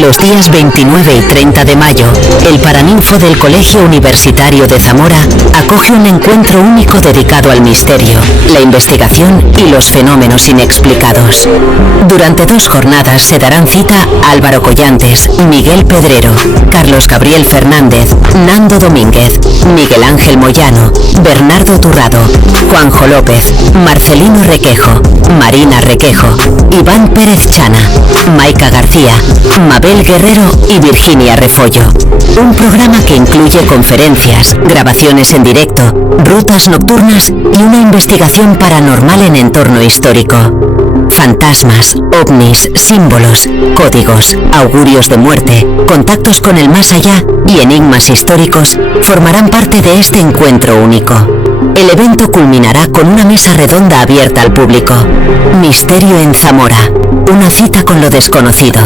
Los días 29 y 30 de mayo, el Paraninfo del Colegio Universitario de Zamora acoge un encuentro único dedicado al misterio, la investigación y los fenómenos inexplicados. Durante 2 jornadas se darán cita Álvaro Collantes, Miguel Pedrero, Carlos Gabriel Fernández, Nando Domínguez, Miguel Ángel Moyano, Bernardo Turrado, Juanjo López, Marcelino Requejo, Marina Requejo, Iván Pérez Chana, Maica García, Mabel Guerrero y Virginia Refollo. Un programa que incluye conferencias, grabaciones en directo, rutas nocturnas y una investigación paranormal en entorno histórico. Fantasmas, ovnis, símbolos, códigos, augurios de muerte, contactos con el más allá y enigmas históricos formarán parte de este encuentro único. El evento culminará con una mesa redonda abierta al público. Misterio en Zamora. Una cita con lo desconocido.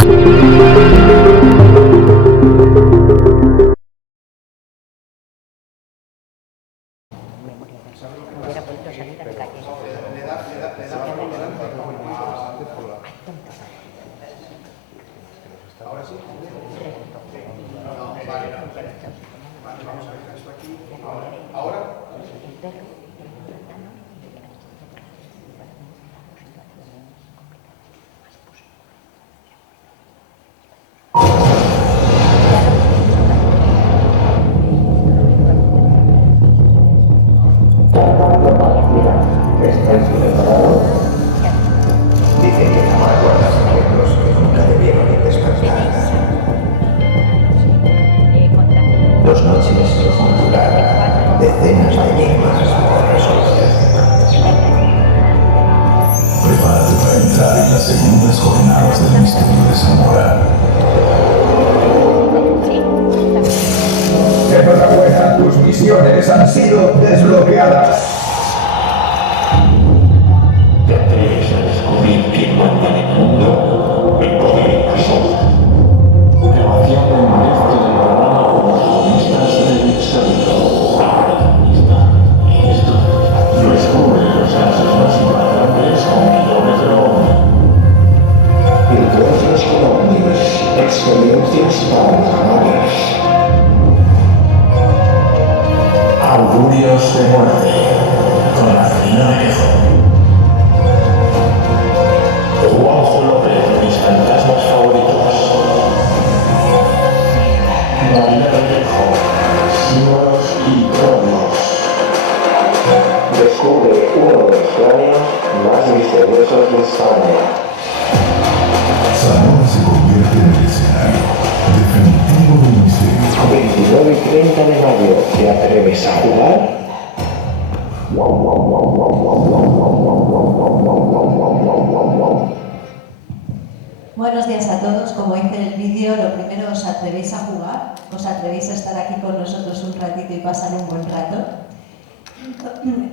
Buenos días a todos. Como dice el vídeo, lo primero, ¿os atrevéis a jugar? ¿Os atrevéis a estar aquí con nosotros un ratito y pasar un buen rato?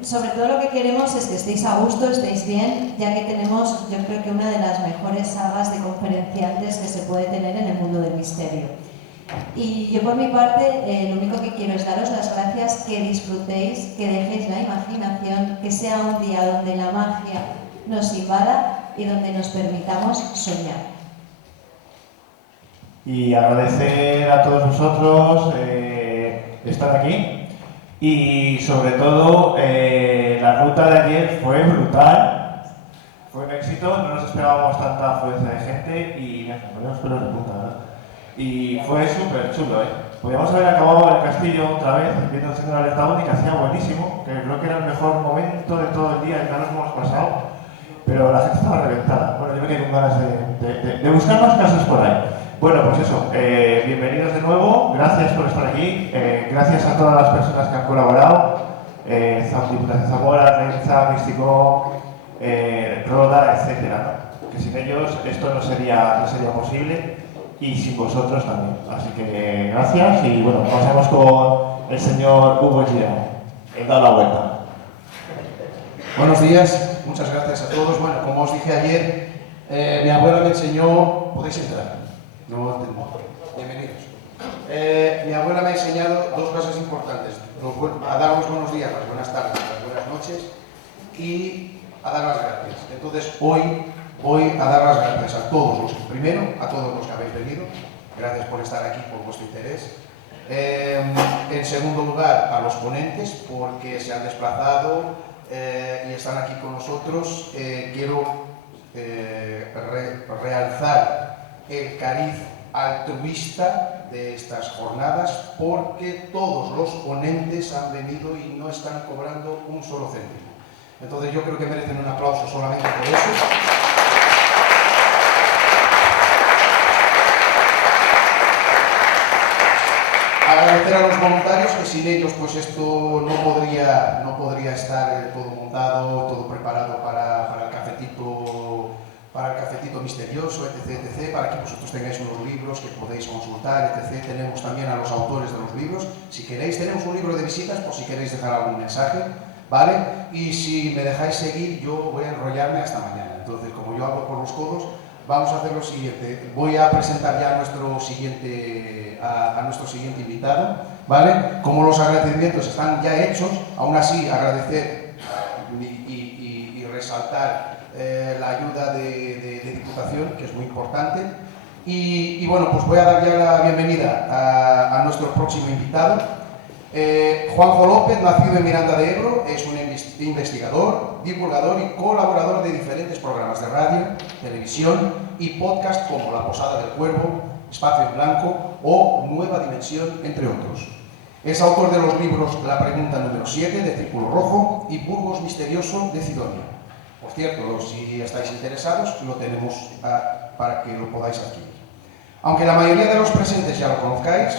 Sobre todo lo que queremos es que estéis a gusto, estéis bien, ya que tenemos, yo creo que una de las mejores sagas de conferenciantes que se puede tener en el mundo del misterio. Y yo por mi parte, lo único que quiero es daros las gracias, que disfrutéis, que dejéis la imaginación, que sea un día donde la magia nos invada y donde nos permitamos soñar. Y agradecer a todos vosotros estar aquí y sobre todo la ruta de ayer fue brutal, fue un éxito, no nos esperábamos tanta afluencia de gente y nos ponemos pelos de punta, ¿verdad? Y fue súper chulo, ¿eh? Podríamos haber acabado en el castillo otra vez, viendo haciendo una alerta única, hacía buenísimo, que creo que era el mejor momento de todo el día, y no nos hemos pasado, pero la gente estaba reventada. Bueno, yo me quedé con ganas de buscar más casos por ahí. Bueno, pues eso, bienvenidos de nuevo, gracias por estar aquí, gracias a todas las personas que han colaborado, Diputación Zamora, Renza, Místico, Roda, etc. Que sin ellos esto no sería posible y sin vosotros también. Así que gracias y bueno, pasamos con el señor Hugo Girón. He dado la vuelta. Buenos días, muchas gracias a todos. Bueno, como os dije ayer, mi abuela me enseñó... ¿Podéis entrar? No, bienvenidos. Mi abuela me ha enseñado 2 cosas importantes: a dar los buenos días, las buenas tardes, las buenas noches y a dar las gracias. Entonces hoy voy a dar las gracias a todos los que, primero, a todos los que habéis venido. Gracias por estar aquí, por vuestro interés. En segundo lugar, a los ponentes, porque se han desplazado y están aquí con nosotros. Quiero realzar el cariz altruista de estas jornadas, porque todos los ponentes han venido y no están cobrando un solo céntimo. Entonces yo creo que merecen un aplauso solamente por eso. Agradecer a los voluntarios, que sin ellos pues esto no podría estar todo montado, todo preparado para el cafetito misterioso, etc, para que vosotros tengáis unos libros que podéis consultar, etc. Tenemos también a los autores de los libros. Si queréis, tenemos un libro de visitas por si queréis dejar algún mensaje, ¿vale? Y si me dejáis seguir, yo voy a enrollarme hasta mañana. Entonces, como yo hablo por los codos, vamos a hacer lo siguiente. Voy a presentar ya a nuestro siguiente invitado, ¿vale? Como los agradecimientos están ya hechos, aún así agradecer y resaltar la ayuda de Diputación, que es muy importante. Y bueno, pues voy a dar ya la bienvenida a nuestro próximo invitado. Juanjo López, nacido en Miranda de Ebro, es un investigador, divulgador y colaborador de diferentes programas de radio, televisión y podcast como La Posada del Cuervo, Espacio en Blanco o Nueva Dimensión, entre otros. Es autor de los libros La Pregunta número 7 de Círculo Rojo y Burgos Misterioso de Cidonia. Por cierto, si estáis interesados, lo tenemos para que lo podáis adquirir. Aunque la mayoría de los presentes ya lo conozcáis,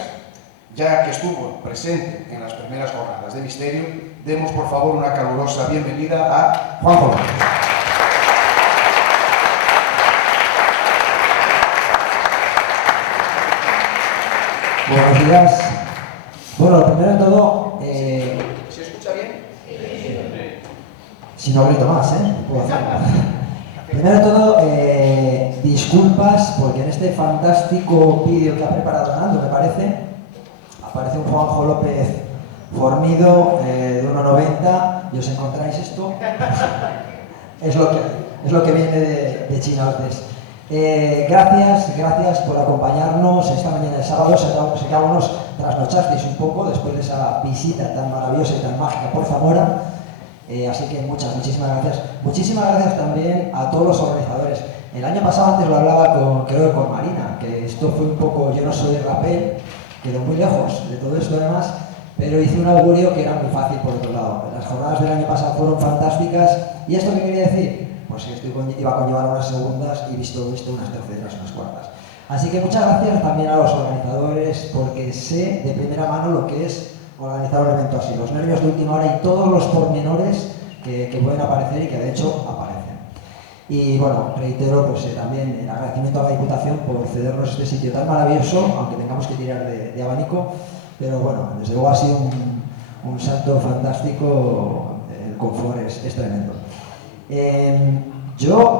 ya que estuvo presente en las primeras jornadas de misterio, demos por favor una calurosa bienvenida a Juanjo López. Buenos días. Bueno, primero de todo... ¿Se escucha bien? Si no grito más, puedo hacerlo. Primero de todo, disculpas, porque en este fantástico vídeo que ha preparado Nando, me parece, aparece un Juanjo López fornido de 1,90 y os encontráis esto. Es lo que viene de China. Gracias por acompañarnos esta mañana de sábado. Sé que algunos trasnochasteis un poco después de esa visita tan maravillosa y tan mágica por Zamora. Así que muchísimas gracias. Muchísimas gracias también a todos los organizadores. El año pasado antes lo hablaba creo que con Marina, que esto fue un poco, yo no soy de rapel, quedó muy lejos de todo esto además, pero hice un augurio que era muy fácil por otro lado. Las jornadas del año pasado fueron fantásticas. ¿Y esto qué quería decir? Pues que iba a conllevar unas segundas y visto unas terceras, unas cuartas. Así que muchas gracias también a los organizadores, porque sé de primera mano lo que es organizar un evento así, los nervios de última hora y todos los pormenores que pueden aparecer y que de hecho aparecen. Y bueno, reitero pues también el agradecimiento a la Diputación por cedernos este sitio tan maravilloso, aunque tengamos que tirar de abanico, pero bueno, desde luego ha sido un salto fantástico, el confort es tremendo.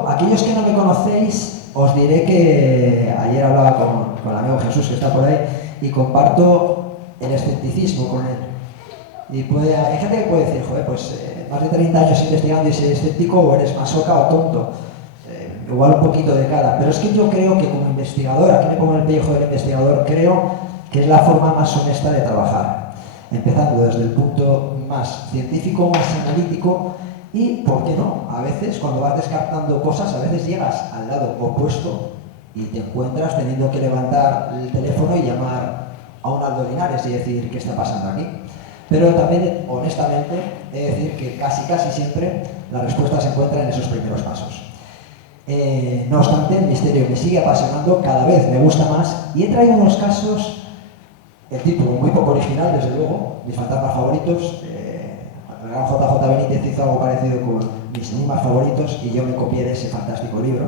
Aquellos que no me conocéis, os diré que ayer hablaba con el amigo Jesús, que está por ahí, y comparto el escepticismo con él. Y hay gente que puede decir, joder, pues más de 30 años investigando y ser escéptico, o eres masoca o tonto. Igual un poquito de cada. Pero es que yo creo que como investigador, aquí me pongo el pellejo del investigador, creo que es la forma más honesta de trabajar. Empezando desde el punto más científico, más analítico, y, ¿por qué no? A veces, cuando vas descartando cosas, a veces llegas al lado opuesto y te encuentras teniendo que levantar el teléfono y llamar a un Aldo Linares y decir, ¿qué está pasando aquí? Pero también, honestamente, he de decir que casi siempre la respuesta se encuentra en esos primeros pasos. No obstante, el misterio me sigue apasionando, cada vez me gusta más, y he traído unos casos, el tipo muy poco original, desde luego, mis fantasmas favoritos. El gran JJ Benítez hizo algo parecido con mis enigmas favoritos y yo me copié de ese fantástico libro.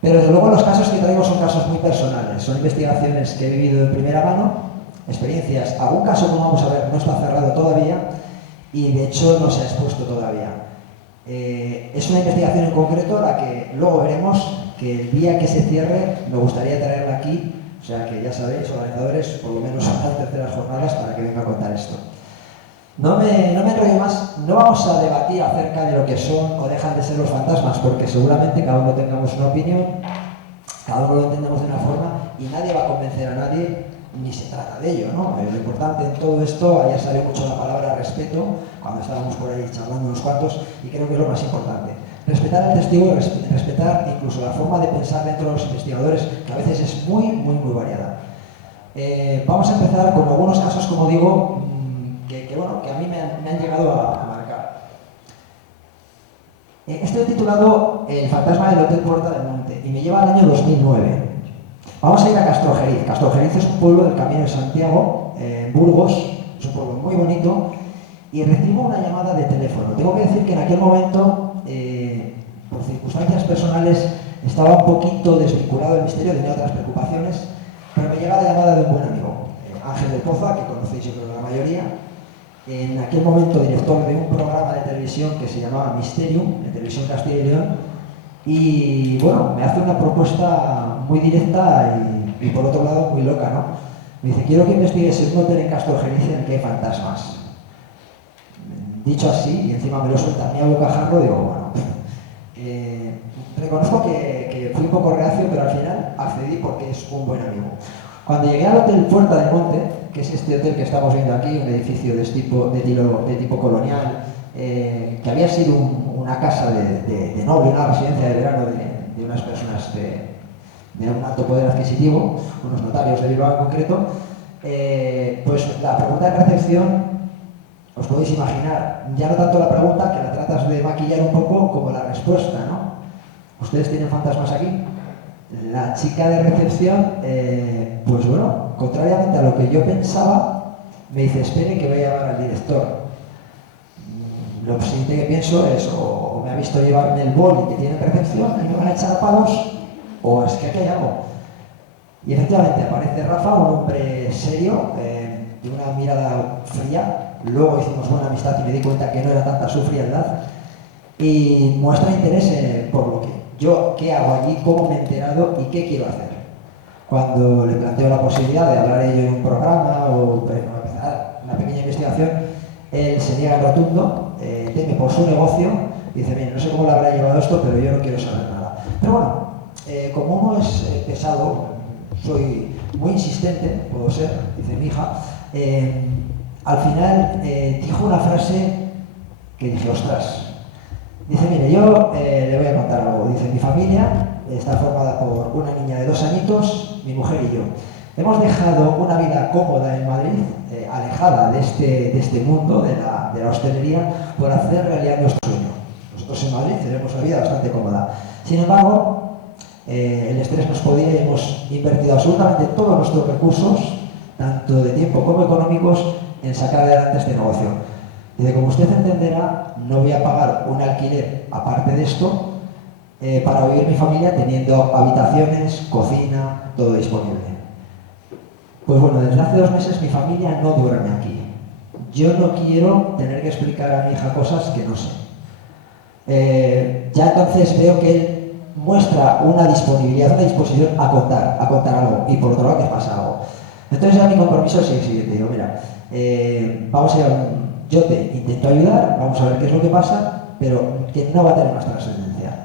Pero desde luego los casos que traigo son casos muy personales, son investigaciones que he vivido de primera mano, experiencias. Algún caso, como vamos a ver, no está cerrado todavía y de hecho no se ha expuesto todavía. Es una investigación en concreto la que luego veremos que el día que se cierre me gustaría traerla aquí, o sea que ya sabéis, organizadores, por lo menos a las terceras jornadas para que venga a contar esto. No me enrollo más, no vamos a debatir acerca de lo que son o dejan de ser los fantasmas, porque seguramente cada uno tengamos una opinión, cada uno lo entendemos de una forma y nadie va a convencer a nadie, ni se trata de ello, ¿no? Lo importante en todo esto, ayer salió mucho la palabra respeto, cuando estábamos por ahí charlando unos cuantos, y creo que es lo más importante. Respetar al testigo y respetar incluso la forma de pensar dentro de los investigadores, que a veces es muy variada. Vamos a empezar con algunos casos, como digo, que a mí me han llegado a marcar. Estoy titulado El fantasma del Hotel Puerta del Monte y me lleva al año 2009. Vamos a ir a Castrojeriz. Castrojeriz es un pueblo del Camino de Santiago, en Burgos, es un pueblo muy bonito, y recibo una llamada de teléfono. Tengo que decir que en aquel momento, por circunstancias personales, estaba un poquito desvinculado del misterio, tenía otras preocupaciones, pero me llega la llamada de un buen amigo, Ángel del Poza, que conocéis yo creo la mayoría, en aquel momento director de un programa de televisión que se llamaba Mysterium, en Televisión Castilla y León, y bueno, me hace una propuesta muy directa y por otro lado muy loca, ¿no? Me dice, quiero que investigues en un hotel en Castrojeriz en el que hay fantasmas. Dicho así, y encima me lo suelta a mí a bocajarro, digo, bueno, reconozco que fui un poco reacio, pero al final accedí porque es un buen amigo. Cuando llegué al Hotel Puerta del Monte, que es este hotel que estamos viendo aquí, un edificio de tipo colonial, que había sido una casa de noble, una residencia de verano de unas personas de un alto poder adquisitivo, unos notarios de Bilbao en concreto, pues la pregunta de recepción, os podéis imaginar, ya no tanto la pregunta, que la tratas de maquillar un poco, como la respuesta, ¿no? ¿Ustedes tienen fantasmas aquí? La chica de recepción, pues bueno, contrariamente a lo que yo pensaba, me dice, espere que voy a llamar al director. Lo siguiente que pienso es, o me ha visto llevarme el boli que tiene en recepción y me van a echar a palos, o es que aquí hay algo. Y efectivamente aparece Rafa, un hombre serio, de una mirada fría. Luego hicimos buena amistad y me di cuenta que no era tanta su frialdad. Y muestra interés por lo que yo, qué hago allí, cómo me he enterado y qué quiero hacer. Cuando le planteo la posibilidad de hablar ello en un programa o empezar una pequeña investigación, él se niega en rotundo, teme por su negocio y dice, mire, no sé cómo le habrá llevado esto, pero yo no quiero saber nada. Pero bueno, como uno es pesado, soy muy insistente, puedo ser, dice mi hija, al final dijo una frase que dije, ostras. Dice, mire, yo le voy a contar algo. Dice, mi familia está formada por una niña de 2 añitos, mi mujer y yo. Hemos dejado una vida cómoda en Madrid, alejada de este mundo, de la hostelería, por hacer realidad nuestro sueño. Nosotros en Madrid tenemos una vida bastante cómoda. Sin embargo, el estrés nos podía y hemos invertido absolutamente todos nuestros recursos, tanto de tiempo como económicos, en sacar adelante este negocio. Dice, como usted entenderá, no voy a pagar un alquiler aparte de esto para vivir mi familia teniendo habitaciones, cocina, todo disponible. Pues bueno, desde hace 2 meses mi familia no duerme aquí. Yo no quiero tener que explicar a mi hija cosas que no sé. Ya entonces veo que él muestra una disponibilidad, una disposición a contar algo, y por otro lado que pasa algo. Entonces ya mi compromiso es el siguiente. Digo, mira, vamos a ir yo te intento ayudar, vamos a ver qué es lo que pasa, pero que no va a tener más trascendencia.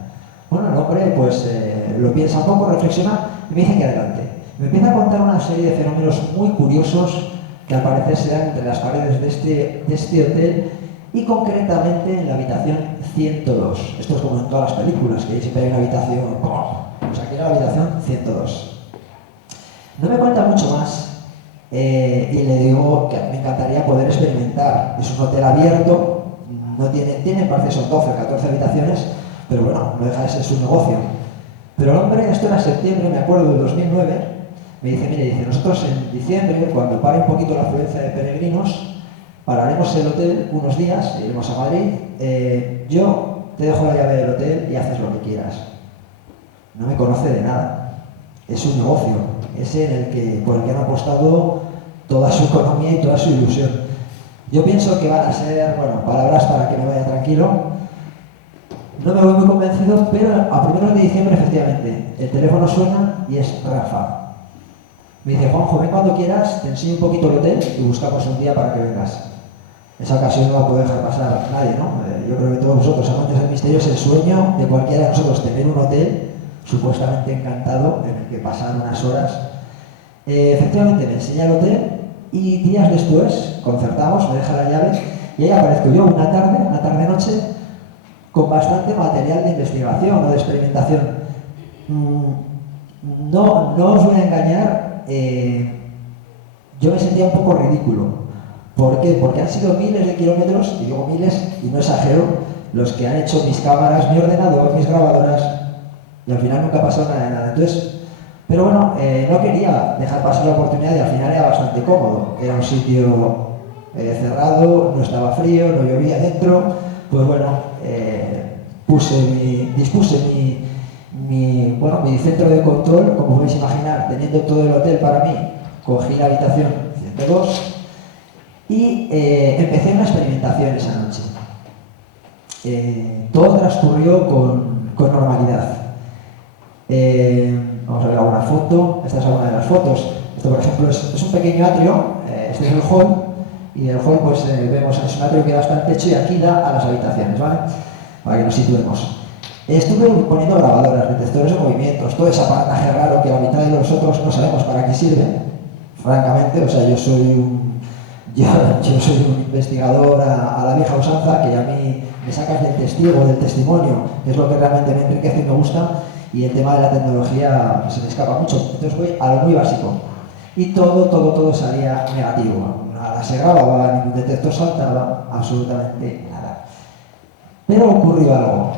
Bueno, el hombre pues lo piensa un poco, reflexiona y me dice que adelante. Me empieza a contar una serie de fenómenos muy curiosos que al parecer se dan entre las paredes de este hotel y concretamente en la habitación 102. Esto es como en todas las películas, que siempre hay una habitación, pues aquí era la habitación 102. No me cuenta mucho más. Y le digo que me encantaría poder experimentar. Es un hotel abierto, no tiene parece son 12 o 14 habitaciones, pero bueno, no deja de ser su negocio. Pero el hombre, esto era septiembre, me acuerdo, del 2009, me dice, mire, dice, nosotros en diciembre, cuando pare un poquito la afluencia de peregrinos, pararemos el hotel unos días, iremos a Madrid, yo te dejo la llave del hotel y haces lo que quieras. No me conoce de nada, es un negocio, es por el que han apostado toda su economía y toda su ilusión. Yo pienso que van a ser, bueno, palabras para que me vaya tranquilo. No me voy muy convencido, pero a primeros de diciembre, efectivamente, el teléfono suena y es Rafa. Me dice, Juanjo, ven cuando quieras, te enseño un poquito el hotel y buscamos un día para que vengas. Esa ocasión no la puede dejar pasar nadie, ¿no? Yo creo que todos vosotros, amantes del misterio, es el sueño de cualquiera de nosotros tener un hotel supuestamente encantado en el que pasar unas horas. Efectivamente me enseña el hotel y días después concertamos, me deja la llave y ahí aparezco yo una tarde-noche, con bastante material de investigación o de experimentación. No os voy a engañar, yo me sentía un poco ridículo. ¿Por qué? Porque han sido miles de kilómetros, y digo miles, y no exagero, los que han hecho mis cámaras, mi ordenador, mis grabadoras, y al final nunca ha pasado nada de nada. Entonces, pero bueno, no quería dejar pasar la oportunidad y al final era bastante cómodo. Era un sitio cerrado, no estaba frío, no llovía dentro. Pues bueno, dispuse mi centro de control, como podéis imaginar, teniendo todo el hotel para mí. Cogí la habitación 102 y empecé una experimentación esa noche. Todo transcurrió con normalidad. Vamos a ver alguna foto. Esta es alguna de las fotos. Esto, por ejemplo, es un pequeño atrio. Este es el hall. Y del hall pues vemos, es un atrio que da hasta el techo y aquí da a las habitaciones, ¿vale? Para que nos situemos. Estuve poniendo grabadoras, detectores de movimientos, todo ese aparataje raro que la mitad de nosotros no sabemos para qué sirve, francamente. O sea, yo soy un investigador a la vieja usanza, que a mí me sacas del testigo, del testimonio, que es lo que realmente me enriquece y me gusta, y el tema de la tecnología se me escapa mucho. Entonces voy a lo muy básico. Y todo salía negativo. Nada se grababa, ningún detector saltaba, absolutamente nada. Pero ocurrió algo.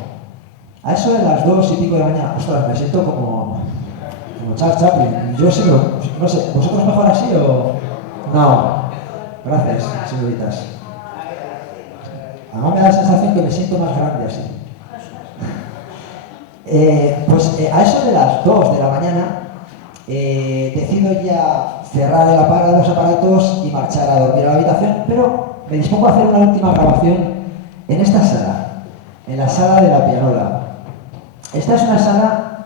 A eso de las 2 y pico de la mañana, ostras, me siento como Charles Chaplin. Yo sí, no sé, ¿vosotros mejor así o...? No. Gracias, señoritas. Además me da la sensación que me siento más grande así. A eso de las 2 de la mañana decido ya cerrar el aparato, los aparatos y marchar a dormir a la habitación, pero me dispongo a hacer una última grabación en esta sala, en la sala de la pianola. Esta es una sala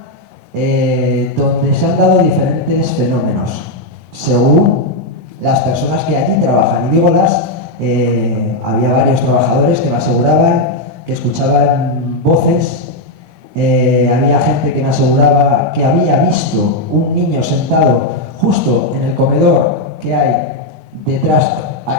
donde se han dado diferentes fenómenos según las personas que allí trabajan. Y digo había varios trabajadores que me aseguraban que escuchaban voces. Había gente que me aseguraba que había visto un niño sentado justo en el comedor que hay detrás.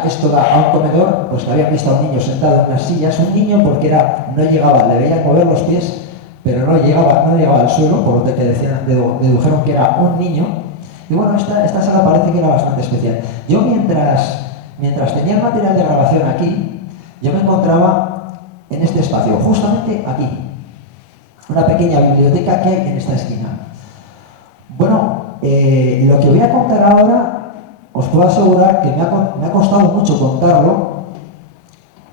Esto da a un comedor, pues que habían visto a un niño sentado en unas sillas. Un niño porque no llegaba, le veían mover los pies, pero no llegaba al suelo, por lo que dedujeron que era un niño. Y bueno, esta sala parece que era bastante especial. Yo mientras tenía el material de grabación aquí, yo me encontraba en este espacio, justamente aquí. Una pequeña biblioteca que hay en esta esquina. Bueno, lo que voy a contar ahora, os puedo asegurar que me ha costado mucho contarlo,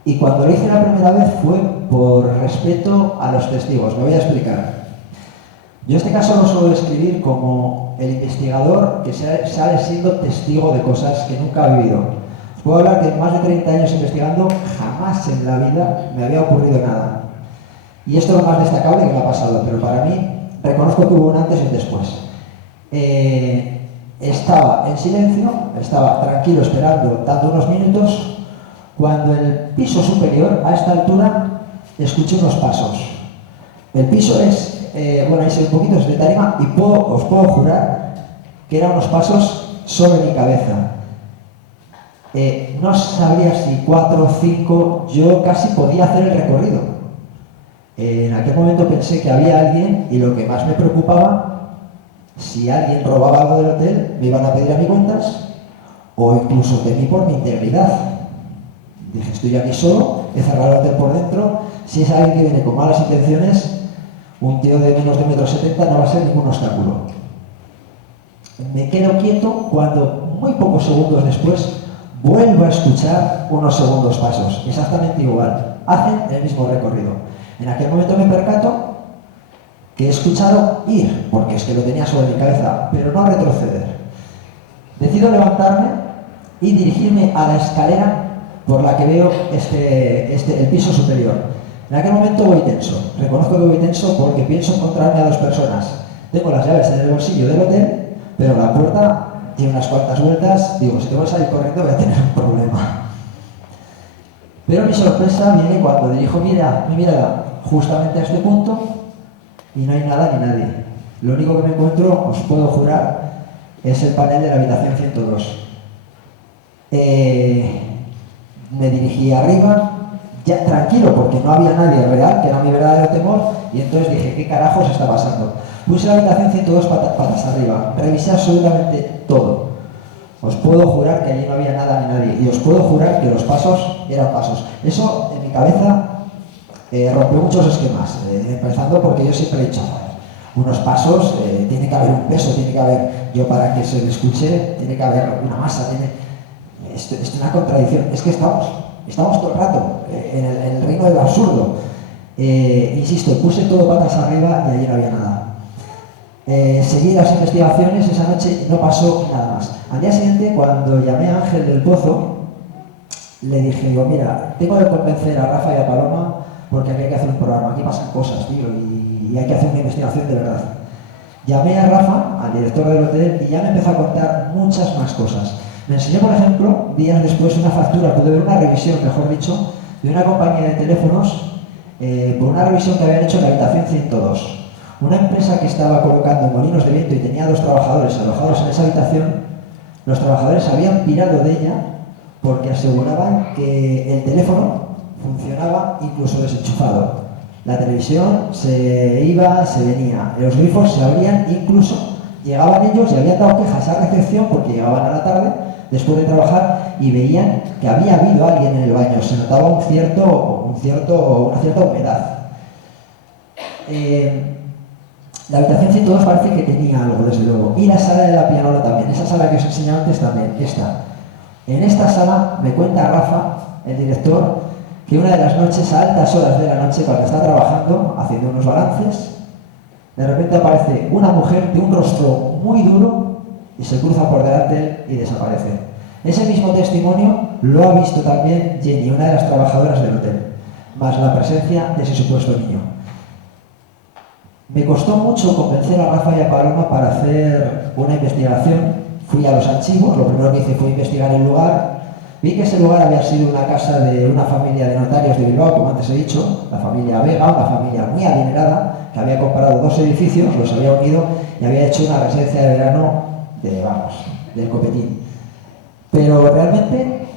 y cuando lo hice la primera vez fue por respeto a los testigos. Me voy a explicar. Yo este caso lo suelo describir como el investigador que sale siendo testigo de cosas que nunca ha vivido. Os puedo hablar que en más de 30 años investigando, jamás en la vida me había ocurrido nada. Y esto es lo más destacable que me ha pasado, pero para mí reconozco que hubo un antes y un después. Estaba en silencio, estaba tranquilo esperando, dando unos minutos, cuando en el piso superior, a esta altura, escuché unos pasos. El piso es, ahí se ve un poquito, es de tarima, y os puedo jurar que eran unos pasos sobre mi cabeza. No sabría si 4 o 5, yo casi podía hacer el recorrido. En aquel momento pensé que había alguien, y lo que más me preocupaba, si alguien robaba algo del hotel, me iban a pedir a mí cuentas, o incluso temí por mi integridad. Dije, estoy aquí solo, he cerrado el hotel por dentro, si es alguien que viene con malas intenciones, un tío de menos de 1,70 m no va a ser ningún obstáculo. Me quedo quieto cuando, muy pocos segundos después, vuelvo a escuchar unos segundos pasos, exactamente igual, hacen el mismo recorrido. En aquel momento me percato que he escuchado ir, porque es que lo tenía sobre mi cabeza, pero no retroceder. Decido levantarme y dirigirme a la escalera por la que veo el piso superior. En aquel momento voy tenso. Reconozco que voy tenso porque pienso encontrarme a 2 personas. Tengo las llaves en el bolsillo del hotel, pero la puerta tiene unas cuantas vueltas. Digo, si tengo que salir corriendo voy a tener un problema. Pero mi sorpresa viene cuando dirijo mi mirada justamente a este punto y no hay nada ni nadie. Lo único que me encuentro, os puedo jurar, es el panel de la habitación 102. Me dirigí arriba, ya tranquilo, porque no había nadie real, que era mi verdadero temor, y entonces dije, ¿qué carajos está pasando? Puse la habitación 102 patas arriba, revisé absolutamente todo. Os puedo jurar que allí no había nada ni nadie, y os puedo jurar que los pasos eran pasos. Eso, en mi cabeza, rompió muchos esquemas, empezando porque yo siempre he dicho, unos pasos, tiene que haber un peso, tiene que haber, yo para que se me escuche, tiene que haber una masa, esto es una contradicción, es que estamos todo el rato en el reino del absurdo. Insisto, puse todo patas arriba y allí no había nada. Seguí las investigaciones, esa noche no pasó nada más. Al día siguiente, cuando llamé a Ángel del Pozo, le dije, digo, mira, tengo que convencer a Rafa y a Paloma porque aquí hay que hacer un programa, aquí pasan cosas, tío, y hay que hacer una investigación de verdad. Llamé a Rafa, al director del hotel, y ya me empezó a contar muchas más cosas. Me enseñó, por ejemplo, días después una factura, pude ver una revisión, mejor dicho, de una compañía de teléfonos por una revisión que habían hecho en la habitación 102. Una empresa que estaba colocando molinos de viento y tenía 2 trabajadores alojados en esa habitación, los trabajadores habían pirado de ella porque aseguraban que el teléfono funcionaba incluso desenchufado. La televisión se iba, se venía, los grifos se abrían, incluso llegaban ellos y habían dado quejas a recepción porque llegaban a la tarde, después de trabajar, y veían que había habido alguien en el baño, se notaba una cierta humedad. La habitación 102 parece que tenía algo, desde luego, y la sala de la pianola también, esa sala que os he enseñado antes también, esta. En esta sala me cuenta Rafa, el director, que una de las noches, a altas horas de la noche, cuando está trabajando, haciendo unos balances, de repente aparece una mujer de un rostro muy duro y se cruza por delante de él y desaparece. Ese mismo testimonio lo ha visto también Jenny, una de las trabajadoras del hotel, más la presencia de ese supuesto niño. Me costó mucho convencer a Rafa y a Paloma para hacer una investigación. Fui a los archivos, lo primero que hice fue investigar el lugar. Vi que ese lugar había sido una casa de una familia de notarios de Bilbao, como antes he dicho, la familia Vega, una familia muy adinerada, que había comprado 2 edificios, los había unido y había hecho una residencia de verano del Copetín. Pero realmente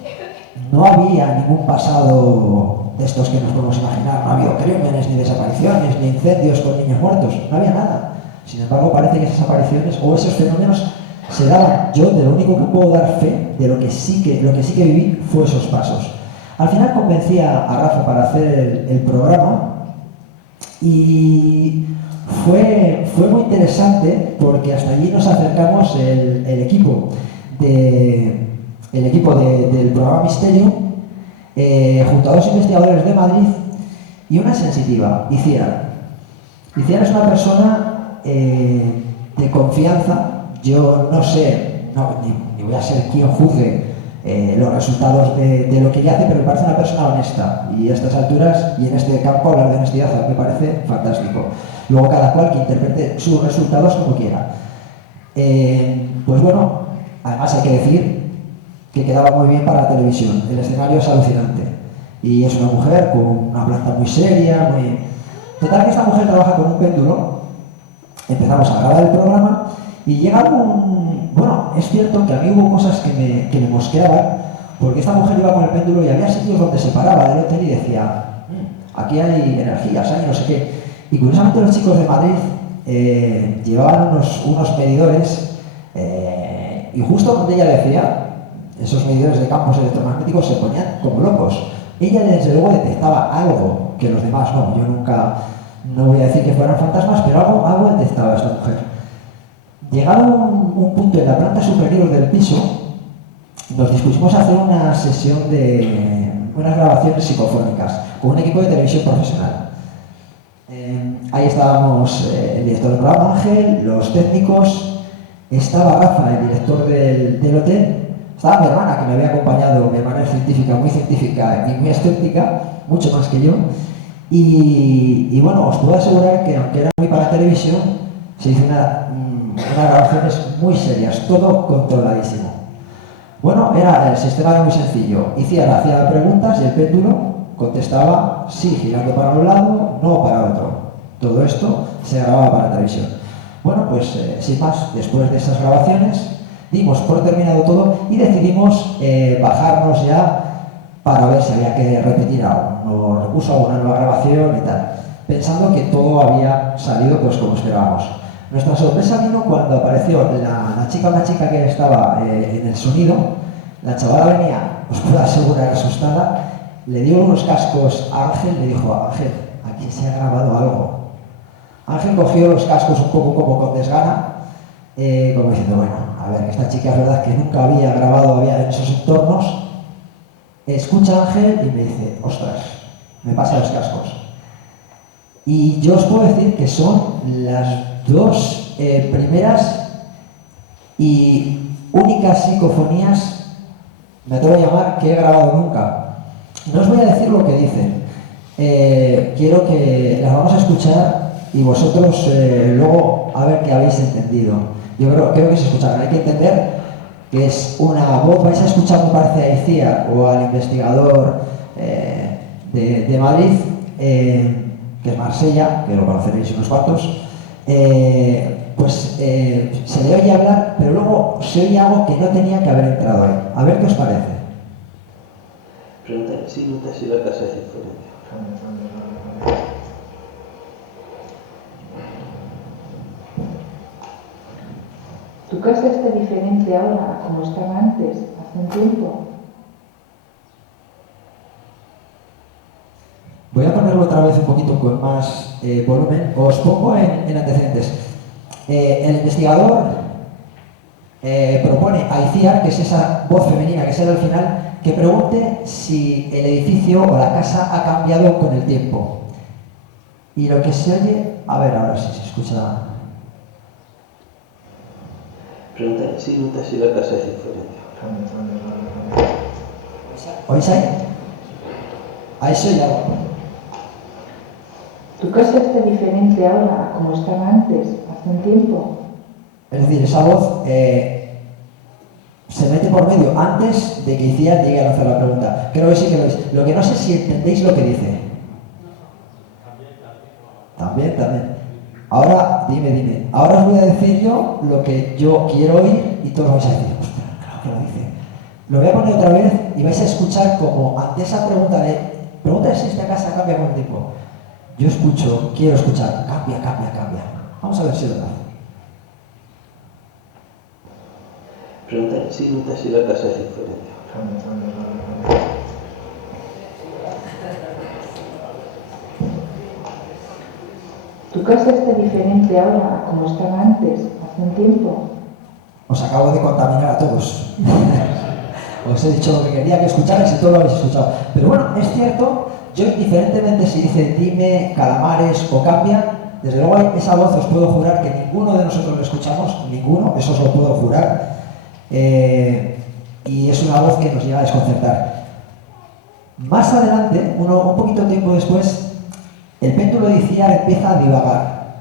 no había ningún pasado de estos que nos podemos imaginar. No había crímenes, ni desapariciones, ni incendios con niños muertos. No había nada. Sin embargo, parece que esas apariciones o esos fenómenos se daban. Yo, de lo único que puedo dar fe, de lo que sí que viví, fue esos pasos. Al final convencí a Rafa para hacer el programa y fue muy interesante porque hasta allí nos acercamos el equipo del programa Mysterium, junto a 2 investigadores de Madrid y una sensitiva, Iciar. Iciar es una persona de confianza. Yo no sé, ni voy a ser quien juzgue los resultados de lo que ella hace, pero me parece una persona honesta, y a estas alturas y en este campo hablar de honestidad me parece fantástico. Luego cada cual que interprete sus resultados como quiera. Pues bueno, además hay que decir que quedaba muy bien para la televisión. El escenario es alucinante y es una mujer con una planta muy seria, Total, que esta mujer trabaja con un péndulo. Empezamos a grabar el programa y llega bueno, es cierto que a mí hubo cosas que me mosqueaban, porque esta mujer iba con el péndulo y había sitios donde se paraba del hotel y decía, aquí hay energías, hay no sé qué. Y curiosamente los chicos de Madrid llevaban unos medidores y justo donde ella decía, esos medidores de campos electromagnéticos se ponían como locos. Ella desde luego detectaba algo que los demás no. Yo nunca, no voy a decir que fueran fantasmas, pero algo detectaba esta mujer. Llegado un punto en la planta superior del piso, nos dispusimos a hacer una sesión de unas grabaciones psicofónicas con un equipo de televisión profesional. Ahí estábamos el director del programa, Ángel, los técnicos, estaba Rafa, el director del hotel, estaba mi hermana, que me había acompañado. Mi hermana es muy científica y muy escéptica, mucho más que yo. Y bueno, os puedo asegurar que aunque era muy para televisión, se hizo unas grabaciones muy serias, todo controladísimo. Bueno, el sistema era muy sencillo. Iciar hacía preguntas y el péndulo contestaba sí, girando para un lado, no para otro. Todo esto se grababa para televisión. Bueno, pues sin más, después de esas grabaciones, dimos por terminado todo y decidimos bajarnos ya para ver si había que repetir algo. Nos repuso una nueva grabación y tal, pensando que todo había salido pues como esperábamos. Nuestra sorpresa vino cuando apareció una chica que estaba en el sonido. La chavala venía, os puedo asegurar, asustada, le dio unos cascos a Ángel, le dijo: Ángel, aquí se ha grabado algo. Ángel cogió los cascos un poco como con desgana, como diciendo, bueno, a ver, esta chica es verdad que nunca había grabado en esos entornos. Escucha a Ángel y me dice: ostras, me pasa los cascos. Y yo os puedo decir que son las dos primeras y únicas psicofonías, me atrevo a llamar, que he grabado nunca. No os voy a decir lo que dicen, quiero que las vamos a escuchar y vosotros luego a ver qué habéis entendido. Yo creo que se escucharán. Hay que entender que es una voz. Vais a escuchar, me parece, a Iciar o al investigador de Madrid, que es Marsella, que lo conoceréis unos cuantos. Se le oye hablar, pero luego se oye algo que no tenía que haber entrado ahí. A ver qué os parece. Pregunta si notas si la casa es diferente. ¿Tu casa está diferente ahora a como estaba antes, hace un tiempo? Voy a ponerlo otra vez un poquito con más volumen. Os pongo en antecedentes. El investigador propone a Iciar, que es esa voz femenina que sale al final, que pregunte si el edificio o la casa ha cambiado con el tiempo. Y lo que se oye, a ver ahora si se escucha. Pregunta si notas si la casa es diferente. ¿Oís ahí? Ahí se oye algo. ¿Tu casa está diferente ahora a como estaba antes, hace un tiempo? Es decir, esa voz se mete por medio antes de que Iciar llegue a lanzar la pregunta. Creo que sí que lo veis. Lo que no sé si entendéis lo que dice. También. Ahora, dime. Ahora os voy a decir yo lo que yo quiero oír y todos vais a decir, ostras, claro que lo dice. Lo voy a poner otra vez y vais a escuchar como ante esa pregunta de si esta casa cambia con el tiempo. Yo quiero escuchar, cambia. Vamos a ver si es verdad. Pregunta si notas si la casa es diferente. ¿Tu casa está diferente ahora a como estaba antes, hace un tiempo? Os acabo de contaminar a todos. Os he dicho lo que quería que escucharais y todo lo habéis escuchado. Pero bueno, es cierto, yo indiferentemente si dice dime, calamares o cambia, desde luego esa voz os puedo jurar que ninguno de nosotros lo escuchamos, ninguno, eso os lo puedo jurar. Y es una voz que nos llega a desconcertar. Más adelante, un poquito tiempo después, el péndulo de Iciar empieza a divagar.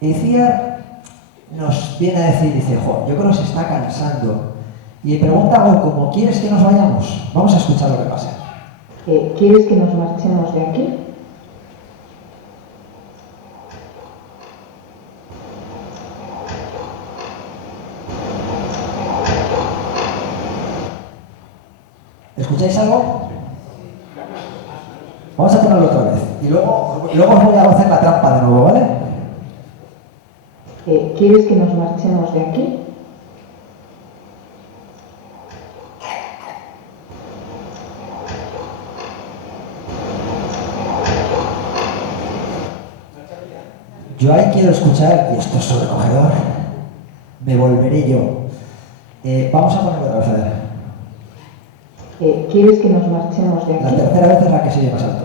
Iciar nos viene a decir, dice, yo creo que se está cansando. Y pregunta algo como, ¿quieres que nos vayamos? Vamos a escuchar lo que pasa. ¿Quieres que nos marchemos de aquí? ¿Escucháis algo? Vamos a ponerlo otra vez. Y luego os voy a hacer la trampa de nuevo, ¿vale? ¿Quieres que nos marchemos de aquí? Yo ahí quiero escuchar, y esto es sobrecogedor, me volveré yo. Vamos a ponerlo otra vez, a ver. ¿Quieres que nos marchemos de aquí? La tercera vez es la que se oye más alto.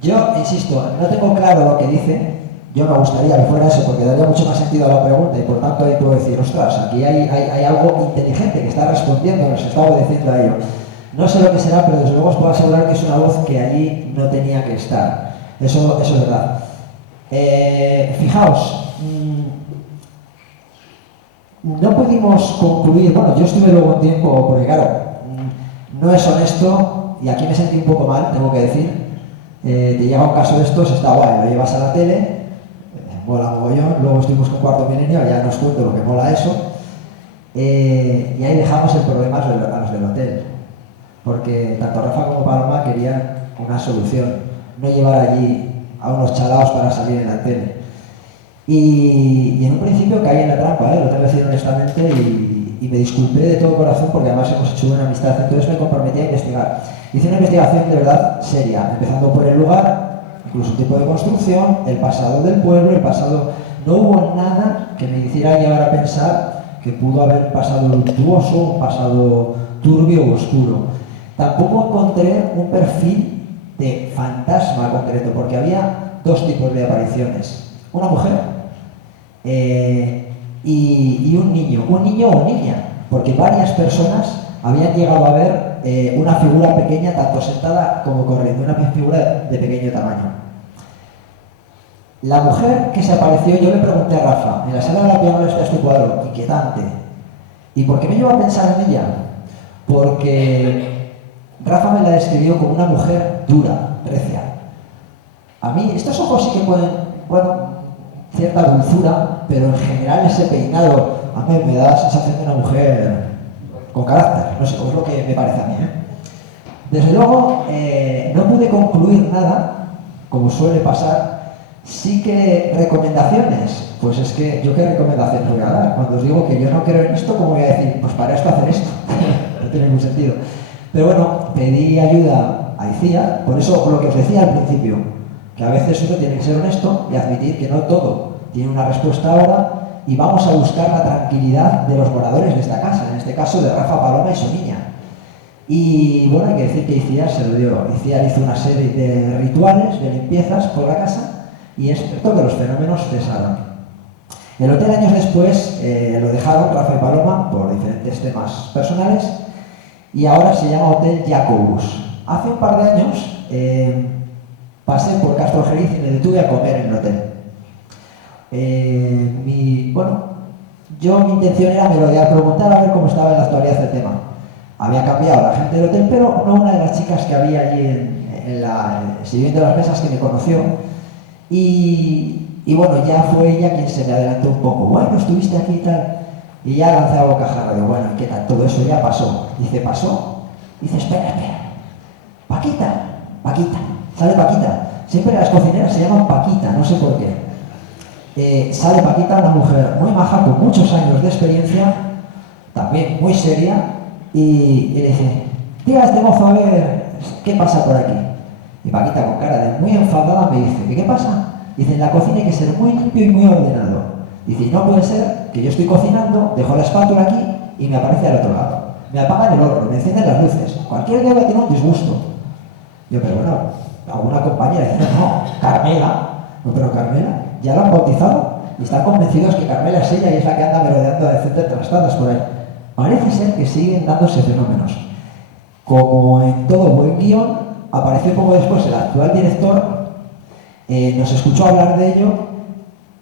Yo, insisto, no tengo claro lo que dice. Yo me gustaría que fuera eso, porque daría mucho más sentido a la pregunta y por tanto ahí puedo decir, ostras, aquí hay algo inteligente que está respondiendo, nos está obedeciendo a ello. No sé lo que será, pero desde luego os puedo asegurar que es una voz que allí no tenía que estar. Eso es verdad. Fijaos, no pudimos concluir, bueno, yo estuve luego un tiempo, porque claro, no es honesto, y aquí me sentí un poco mal, tengo que decir, te llega un caso de estos, está guay, lo llevas a la tele, mola mogollón, luego estuvimos con Cuarto Milenio, ya nos cuento lo que mola eso, y ahí dejamos el problema a los del hotel, porque tanto Rafa como Paloma querían una solución, no llevar allí a unos chalaos para salir en la tele. Y en un principio caí en la trampa, lo tengo que decir honestamente, y me disculpé de todo corazón porque además hemos hecho una amistad, entonces me comprometí a investigar. Hice una investigación de verdad seria, empezando por el lugar, incluso el tipo de construcción, el pasado del pueblo, el pasado... No hubo nada que me hiciera llegar a pensar que pudo haber pasado luctuoso, un pasado turbio o oscuro. Tampoco encontré un perfil de fantasma concreto, porque había dos tipos de apariciones. Una mujer y un niño o niña, porque varias personas habían llegado a ver una figura pequeña, tanto sentada como corriendo, una figura de pequeño tamaño. La mujer que se apareció, yo le pregunté a Rafa, en la sala de la pianola está este cuadro, inquietante. ¿Y por qué me llevo a pensar en ella? Porque Rafa me la describió como una mujer dura, recia. A mí, estos ojos sí que pueden, bueno, cierta dulzura, pero en general ese peinado a mí me da la sensación de una mujer con carácter, no sé, es lo que me parece a mí. Desde luego, no pude concluir nada, como suele pasar. Sí que recomendaciones, pues es que yo qué recomendaciones voy a dar. Cuando os digo que yo no creo en esto, ¿cómo voy a decir? Pues para esto hacer esto. No tiene ningún sentido. Pero bueno, pedí ayuda a ICIA, por eso lo que os decía al principio, que a veces uno tiene que ser honesto y admitir que no todo tiene una respuesta ahora, y vamos a buscar la tranquilidad de los moradores de esta casa, en este caso de Rafa, Paloma y su niña. Y bueno, hay que decir que ICIA se lo dio. ICIA hizo una serie de rituales, de limpiezas por la casa, y es cierto que los fenómenos cesaron. El hotel años después lo dejaron Rafa y Paloma por diferentes temas personales, y ahora se llama Hotel Jacobus. Hace un par de años pasé por Castro Jeriz y me detuve a comer en el hotel. Mi intención era merodear, preguntar a ver cómo estaba en la actualidad el tema. Había cambiado la gente del hotel, pero no una de las chicas que había allí sirviendo las mesas que me conoció. Y bueno, ya fue ella quien se me adelantó un poco. Bueno, estuviste aquí y tal. Y ya lancé a bocajarro. Digo, bueno, ¿qué tal? Todo eso ya pasó. Dice, ¿pasó? Dice, espera. Paquita. Sale Paquita. Siempre las cocineras se llaman Paquita, no sé por qué. Sale Paquita, una mujer muy maja, con muchos años de experiencia, también muy seria, y le dice, diga a este mozo a ver qué pasa por aquí. Y Paquita, con cara de muy enfadada, me dice, ¿qué pasa? Dice, en la cocina hay que ser muy limpio y muy ordenado. Dice, y no puede ser que yo estoy cocinando, dejo la espátula aquí y me aparece al otro lado. Me apagan el horno, me encienden las luces. Cualquier día tiene un disgusto. Yo, pero bueno, alguna compañera dice, no, Carmela. No, pero Carmela, ya la han bautizado y están convencidos que Carmela es ella y es la que anda merodeando a decentes trastadas por ahí. Parece ser que siguen dándose fenómenos. Como en todo buen guión, apareció poco después el actual director, nos escuchó hablar de ello,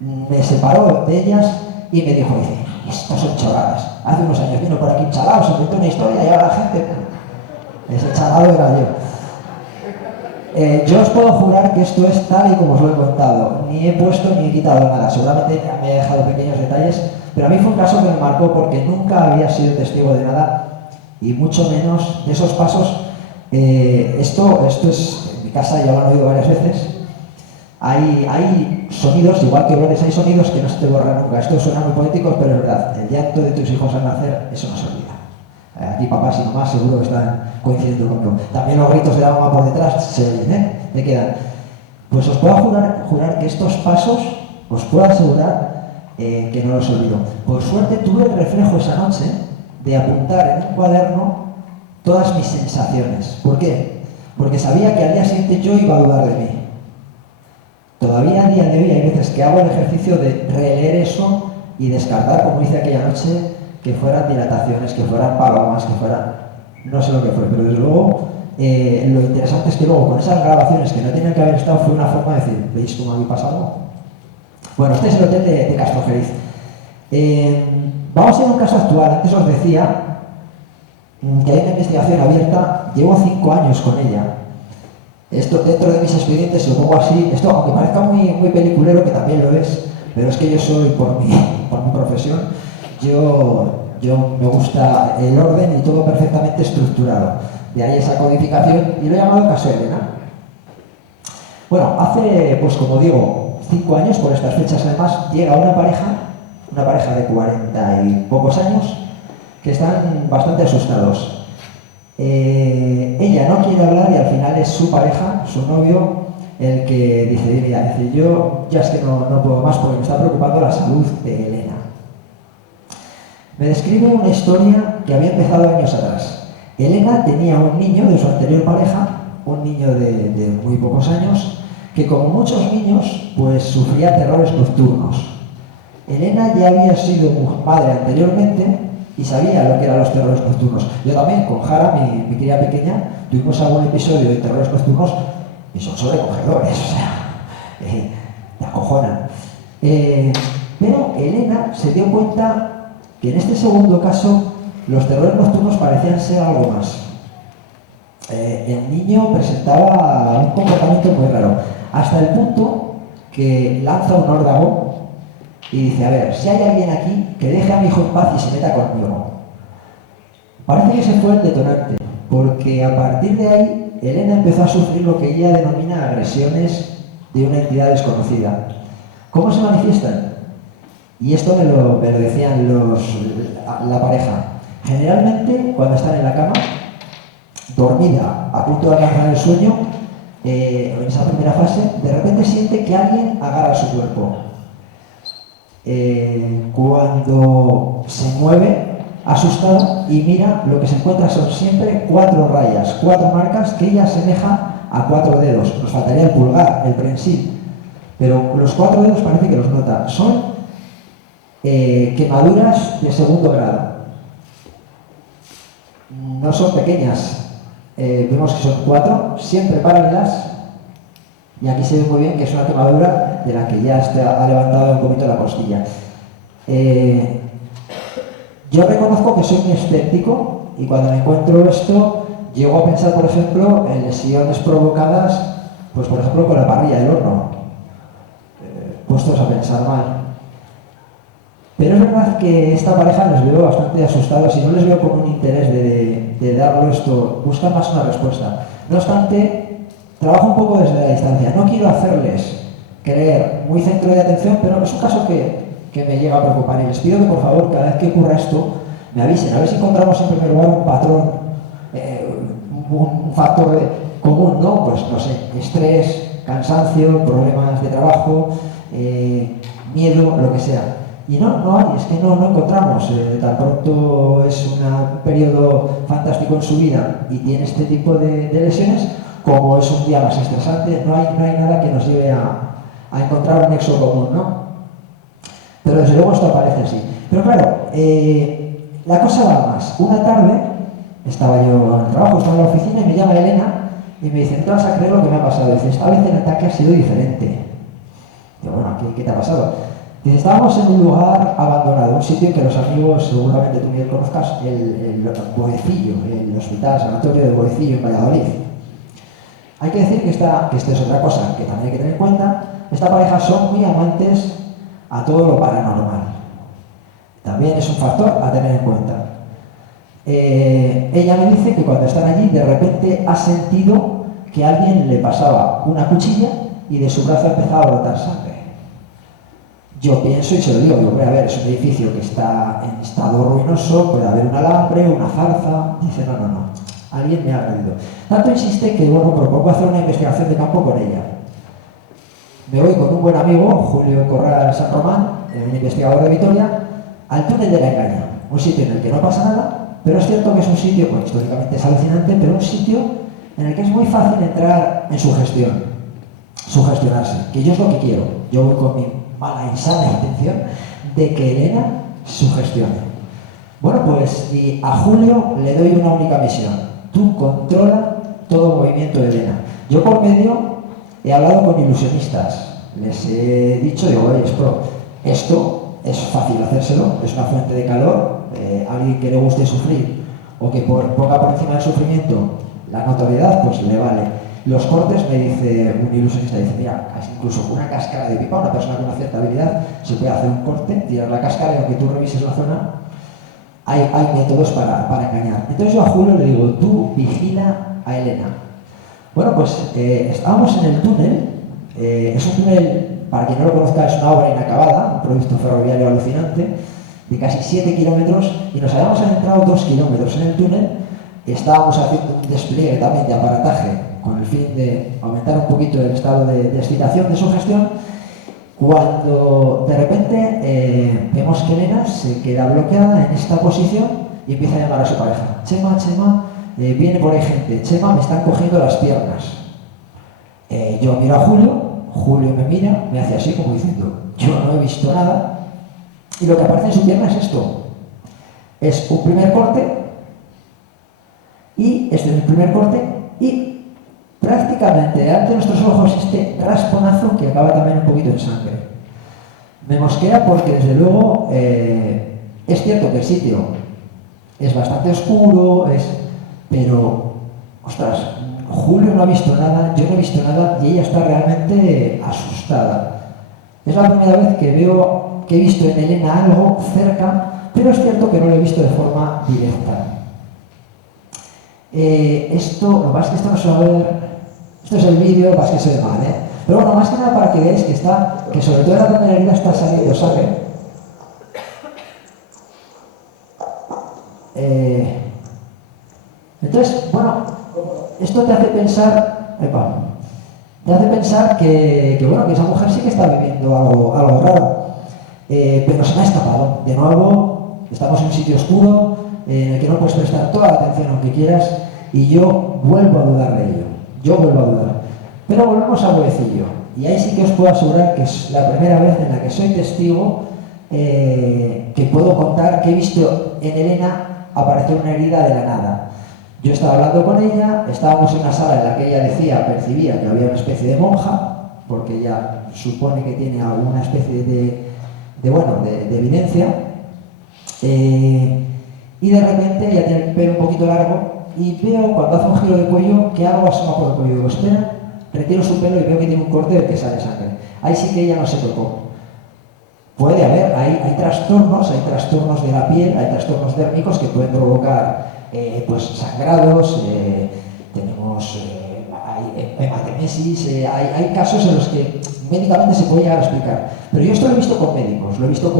me separó de ellas y me dijo, dice, estas son chorradas. Hace unos años vino por aquí un chalao, se inventó una historia y ahora la gente... Ese chalao era yo. Yo os puedo jurar que esto es tal y como os lo he contado. Ni he puesto ni he quitado nada. Seguramente me he dejado pequeños detalles, pero a mí fue un caso que me marcó porque nunca había sido testigo de nada y mucho menos de esos pasos. Esto es, en mi casa ya lo han oído varias veces, hay sonidos, igual que olores, hay sonidos que no se te borran nunca. Estos suenan muy poéticos, pero es verdad, el llanto de tus hijos al nacer, eso no se olvida. Aquí papás y mamás seguro que están coincidiendo conmigo. También los gritos de la mamá por detrás se oyen, te quedan. Pues os puedo jurar que estos pasos, os puedo asegurar que no los olvido. Por suerte tuve el reflejo esa noche de apuntar en un cuaderno todas mis sensaciones. ¿Por qué? Porque sabía que al día siguiente yo iba a dudar de mí. Todavía a día de hoy hay veces que hago el ejercicio de releer eso y descartar, como hice aquella noche, que fueran dilataciones, que fueran palomas, que fueran... no sé lo que fue, pero desde luego lo interesante es que luego con esas grabaciones que no tenían que haber estado fue una forma de decir, ¿veis cómo había pasado? Bueno, este es el hotel de Castrojeriz. Vamos a ir a un caso actual. Antes os decía que hay una investigación abierta, llevo 5 años con ella. Esto dentro de mis expedientes, si lo pongo así, esto aunque parezca muy peliculero, que también lo es, pero es que yo soy, por mi profesión, yo me gusta el orden y todo perfectamente estructurado. De ahí esa codificación y lo he llamado caso Elena. Bueno, hace, pues como digo, 5 años, por estas fechas además, llega una pareja de 40 y pocos años, que están bastante asustados. Ella no quiere hablar y al final es su pareja, su novio, el que dice, mira, yo ya es que no puedo más porque me está preocupando la salud de Elena. Me describe una historia que había empezado años atrás. Elena tenía un niño de su anterior pareja, un niño de muy pocos años, que como muchos niños, pues sufría terrores nocturnos. Elena ya había sido madre anteriormente y sabía lo que eran los terrores nocturnos. Yo también, con Jara, mi cría pequeña, tuvimos algún episodio de terrores nocturnos y son sobrecogedores, o sea, te acojonan. Pero Elena se dio cuenta que en este segundo caso los terrores nocturnos parecían ser algo más. El niño presentaba un comportamiento muy raro, hasta el punto que lanza un órdago y dice, a ver, si hay alguien aquí, que deje a mi hijo en paz y se meta conmigo. Parece que ese fue el detonante, porque a partir de ahí, Elena empezó a sufrir lo que ella denomina agresiones de una entidad desconocida. ¿Cómo se manifiestan? Y esto me lo decían la pareja. Generalmente, cuando están en la cama, dormida, a punto de alcanzar el sueño, en esa primera fase, de repente siente que alguien agarra su cuerpo. Cuando se mueve asustada y mira, lo que se encuentra son siempre 4 rayas, 4 marcas que ella asemeja a 4 dedos. Nos faltaría el pulgar, el prensil, pero los 4 dedos parece que los nota. Son quemaduras de segundo grado. No son pequeñas, vemos que son 4, siempre paralelas. Y aquí se ve muy bien que es una quemadura de la que ya ha levantado un poquito la costilla. Yo reconozco que soy muy escéptico y cuando me encuentro esto, llego a pensar, por ejemplo, en lesiones provocadas, pues por ejemplo, con la parrilla del horno. Puestos a pensar mal. Pero es verdad que esta pareja les veo bastante asustados y no les veo con un interés de darlo esto. Buscan más una respuesta. No obstante, trabajo un poco desde la distancia. No quiero hacerles creer muy centro de atención, pero es un caso que me llega a preocupar. Y les pido que, por favor, cada vez que ocurra esto, me avisen. A ver si encontramos en primer lugar un patrón, un factor común, ¿no? Pues, no sé, estrés, cansancio, problemas de trabajo, miedo, lo que sea. Y no hay, es que no encontramos. Tan pronto es un periodo fantástico en su vida y tiene este tipo de lesiones, como es un día más estresante, no hay nada que nos lleve a encontrar un nexo común, ¿no? Pero desde luego esto aparece así. Pero claro, la cosa va más. Una tarde, estaba yo en el trabajo, estaba en la oficina y me llama Elena y me dice, no te vas a creer lo que me ha pasado. Dice, esta vez el ataque ha sido diferente. Digo, bueno, ¿qué te ha pasado? Dice, estábamos en un lugar abandonado, un sitio que los amigos, seguramente tú bien conozcas, el Boecillo, el Hospital Sanatorio de Boecillo en Valladolid. Hay que decir que esta es otra cosa que también hay que tener en cuenta. Esta pareja son muy amantes a todo lo paranormal. También es un factor a tener en cuenta. Ella me dice que cuando están allí, de repente ha sentido que alguien le pasaba una cuchilla y de su brazo empezaba a brotar sangre. Yo pienso y se lo digo, a ver, es un edificio que está en estado ruinoso, puede haber un alambre, una zarza. Dice, no. Alguien me ha agredido. Tanto insiste que, bueno, propongo hacer una investigación de campo con ella. Me voy con un buen amigo, Julio Corral San Román, un investigador de Vitoria, al túnel de la Engaña, un sitio en el que no pasa nada, pero es cierto que es un sitio, pues históricamente es alucinante, pero un sitio en el que es muy fácil entrar en sugestionarse, que yo es lo que quiero. Yo voy con mi mala y sana intención de que Elena sugestione. Bueno, pues y a Julio le doy una única misión. Tú controla todo movimiento de Elena. Yo por medio he hablado con ilusionistas. Les he dicho, digo, oye, esto es fácil hacérselo, es una fuente de calor, alguien que le guste sufrir o que ponga por encima del sufrimiento la notoriedad, pues le vale. Los cortes, me dice un ilusionista, dice, mira, incluso una cáscara de pipa, una persona con una cierta habilidad, se puede hacer un corte, tirar la cáscara y aunque tú revises la zona, hay métodos para engañar. Entonces yo a Julio le digo, tú vigila a Elena. Bueno, pues estábamos en el túnel, es un túnel, para quien no lo conozca, es una obra inacabada, un proyecto ferroviario alucinante, de casi 7 kilómetros, y nos habíamos adentrado 2 kilómetros en el túnel, estábamos haciendo un despliegue también de aparataje, con el fin de aumentar un poquito el estado de excitación de su gestión, cuando de repente vemos que Elena se queda bloqueada en esta posición y empieza a llamar a su pareja. Chema, viene por ahí gente. Chema, me están cogiendo las piernas. Yo miro a Julio me mira, me hace así como diciendo, yo no he visto nada. Y lo que aparece en su pierna es esto. Es un primer corte y este es el primer corte y prácticamente ante nuestros ojos este rasponazo que acaba también un poquito en sangre. Me mosquea porque desde luego es cierto que el sitio es bastante oscuro, pero ostras, Julio no ha visto nada, yo no he visto nada y ella está realmente asustada. Es la primera vez que he visto en Elena algo cerca, pero es cierto que no lo he visto de forma directa. Lo que pasa es que esto no se va a ver. Esto es el vídeo, lo que pasa es que se ve mal, ¿eh? Pero bueno, más que nada para que veáis que sobre todo en la primera herida está saliendo sangre. Entonces, bueno, esto te hace pensar, que esa mujer sí que está viviendo algo raro. Pero se me ha escapado. De nuevo, estamos en un sitio oscuro, en el que no puedes prestar toda la atención aunque quieras, y yo vuelvo a dudar de ello. Pero volvemos al huecillo. Y ahí sí que os puedo asegurar que es la primera vez en la que soy testigo que puedo contar que he visto en Elena aparecer una herida de la nada. Yo estaba hablando con ella, estábamos en una sala en la que ella percibía que había una especie de monja, porque ella supone que tiene alguna especie de evidencia, y de repente ella tiene el pelo un poquito largo y veo cuando hace un giro de cuello que algo asoma por el cuello. Digo, espera, retiro su pelo y veo que tiene un corte del que sale sangre. Ahí sí que ella no se tocó. Puede haber, hay trastornos de la piel, hay trastornos dérmicos que pueden provocar sangrados, tenemos hematemesis, hay casos en los que médicamente se puede llegar a explicar. Pero yo esto lo he visto con médicos, lo he visto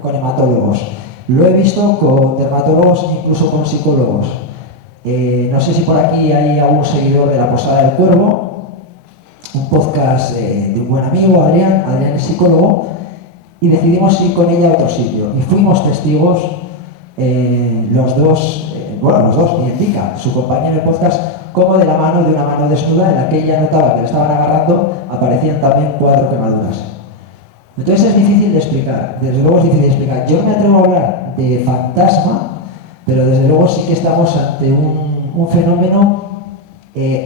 con hematólogos, lo he visto con dermatólogos, incluso con psicólogos. No sé si por aquí hay algún seguidor de La Posada del Cuervo, un podcast de un buen amigo, Adrián es psicólogo, y decidimos ir con ella a otro sitio. Y fuimos testigos, los dos, y indica su compañero en el podcast, como de una mano desnuda, en la que ella notaba que le estaban agarrando, aparecían también 4 quemaduras. Entonces es difícil de explicar, desde luego es difícil de explicar. Yo no me atrevo a hablar de fantasma, pero desde luego sí que estamos ante un fenómeno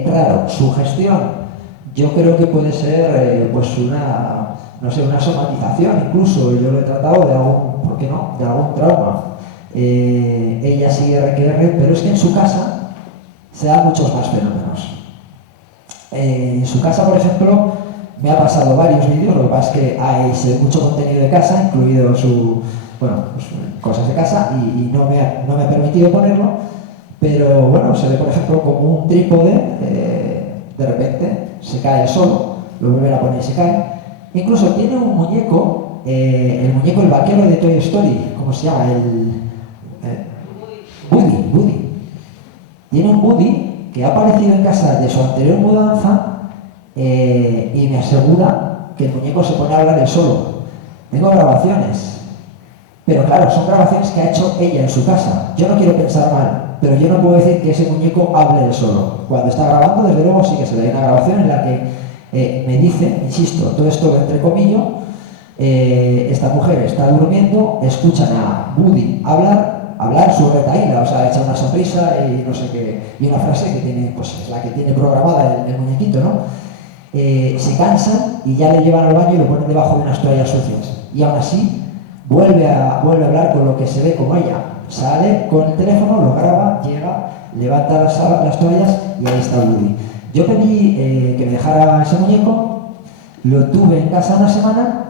raro. Su gestión, yo creo que puede ser una somatización incluso. Yo lo he tratado de algún trauma. Ella sigue RQR, pero es que en su casa se dan muchos más fenómenos. En su casa, por ejemplo, me ha pasado varios vídeos. Lo que pasa es que hay mucho contenido de casa, incluido cosas de casa, y no me ha permitido ponerlo, pero bueno, se ve por ejemplo como un trípode, de repente se cae solo, lo vuelven a poner y se cae. Incluso tiene un muñeco, el vaquero de Toy Story, ¿cómo se llama? Woody. Tiene un Woody que ha aparecido en casa de su anterior mudanza, y me asegura que el muñeco se pone a hablar él solo. Tengo grabaciones. Pero claro, son grabaciones que ha hecho ella en su casa. Yo no quiero pensar mal, pero yo no puedo decir que ese muñeco hable él solo. Cuando está grabando, desde luego sí que se ve una grabación en la que me dice, insisto, todo esto entre comillas, esta mujer está durmiendo, escuchan a Woody hablar hablar su retaíla, o sea, echar una sonrisa y no sé qué, y una frase que tiene, pues es la que tiene programada el muñequito, ¿no? Se cansan y ya le llevan al baño y lo ponen debajo de unas toallas sucias. Y aún así, vuelve a hablar con lo que se ve como ella. Sale con el teléfono, lo graba, llega, levanta las toallas y ahí está Woody. Yo pedí que me dejara ese muñeco, lo tuve en casa una semana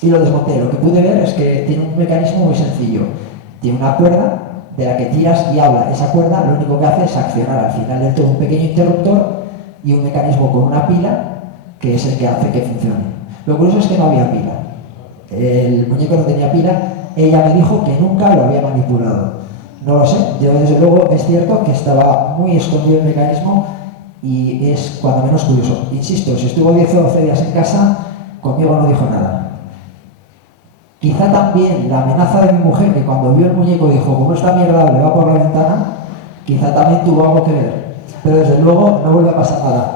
y lo desmonté. Lo que pude ver es que tiene un mecanismo muy sencillo. Tiene una cuerda de la que tiras y habla. Esa cuerda lo único que hace es accionar al final del todo un pequeño interruptor y un mecanismo con una pila que es el que hace que funcione. Lo curioso es que no había pila. El muñeco no tenía pila. Ella me dijo que nunca lo había manipulado. No lo sé. Yo desde luego es cierto que estaba muy escondido el mecanismo y es cuando menos curioso. Insisto, si estuvo 10 o 12 días en casa, conmigo no dijo nada. Quizá también la amenaza de mi mujer, que cuando vio el muñeco dijo, como esta mierda le va por la ventana, quizá también tuvo algo que ver. Pero desde luego no vuelve a pasar nada.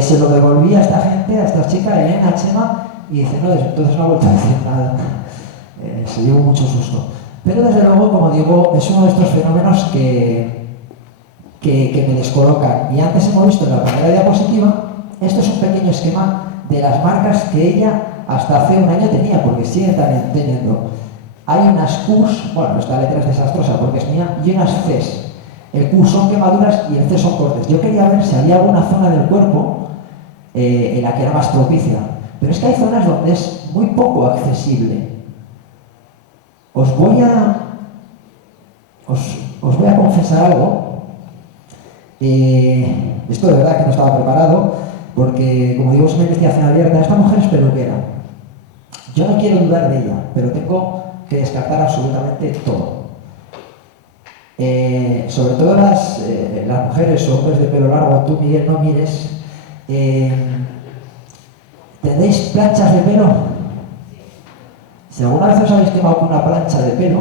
Se lo devolví a esta gente, a esta chica, Elena, Chema, y dice, no, entonces no ha vuelto a decir nada. Se llevó mucho susto. Pero desde luego, como digo, es uno de estos fenómenos que me descolocan. Y antes hemos visto en la primera diapositiva, esto es un pequeño esquema de las marcas que ella hasta hace un año tenía, porque sigue también teniendo. Hay unas Qs, bueno, esta letra es desastrosa porque es mía, y unas Cs. El Q son quemaduras y el C son cortes. Yo quería ver si había alguna zona del cuerpo en la que era más propicia. Pero es que hay zonas donde es muy poco accesible. Os voy a confesar algo. Esto de verdad que no estaba preparado, porque, como digo, es una investigación abierta. Esta mujer es peluquera. Yo no quiero dudar de ella, pero tengo que descartar absolutamente todo. Sobre todo las mujeres o hombres de pelo largo, tú, Miguel, no mires. ¿Tendréis planchas de pelo? Si alguna vez os habéis quemado con una plancha de pelo,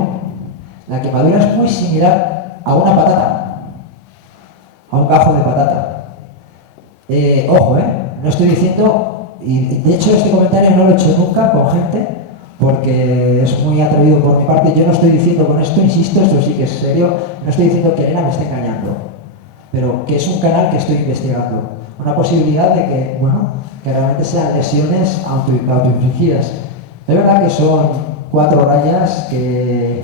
la quemadura es muy similar a una patata, a un gajo de patata. Ojo, no estoy diciendo, y de hecho este comentario no lo he hecho nunca con gente, porque es muy atrevido por mi parte. Yo no estoy diciendo con esto, insisto, esto sí que es serio, no estoy diciendo que Elena me esté engañando, pero que es un canal que estoy investigando. Una posibilidad de que, bueno, que realmente sean lesiones autoinfligidas. Es verdad que son 4 rayas que...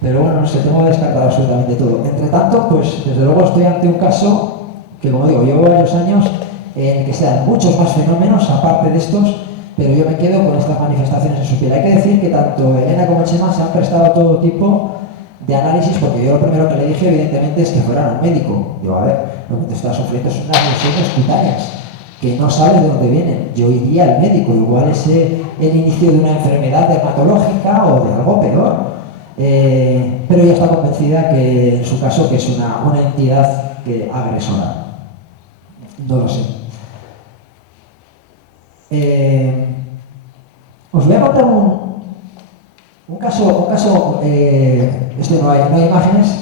Pero bueno, no sé, tengo que descartar absolutamente todo. Entre tanto, pues desde luego estoy ante un caso que, como digo, llevo varios años en el que se dan muchos más fenómenos aparte de estos, pero yo me quedo con estas manifestaciones en su piel. Hay que decir que tanto Elena como Chema se han prestado a todo tipo de análisis, porque yo lo primero que le dije, evidentemente, es que fueran al médico. Digo, a ver, lo que te está sufriendo son unas lesiones cutáneas, que no sabes de dónde vienen. Yo iría al médico, igual es el inicio de una enfermedad dermatológica o de algo peor. Pero ella está convencida que, en su caso, que es una entidad agresora. No lo sé. Os voy a contar un caso, este no hay imágenes,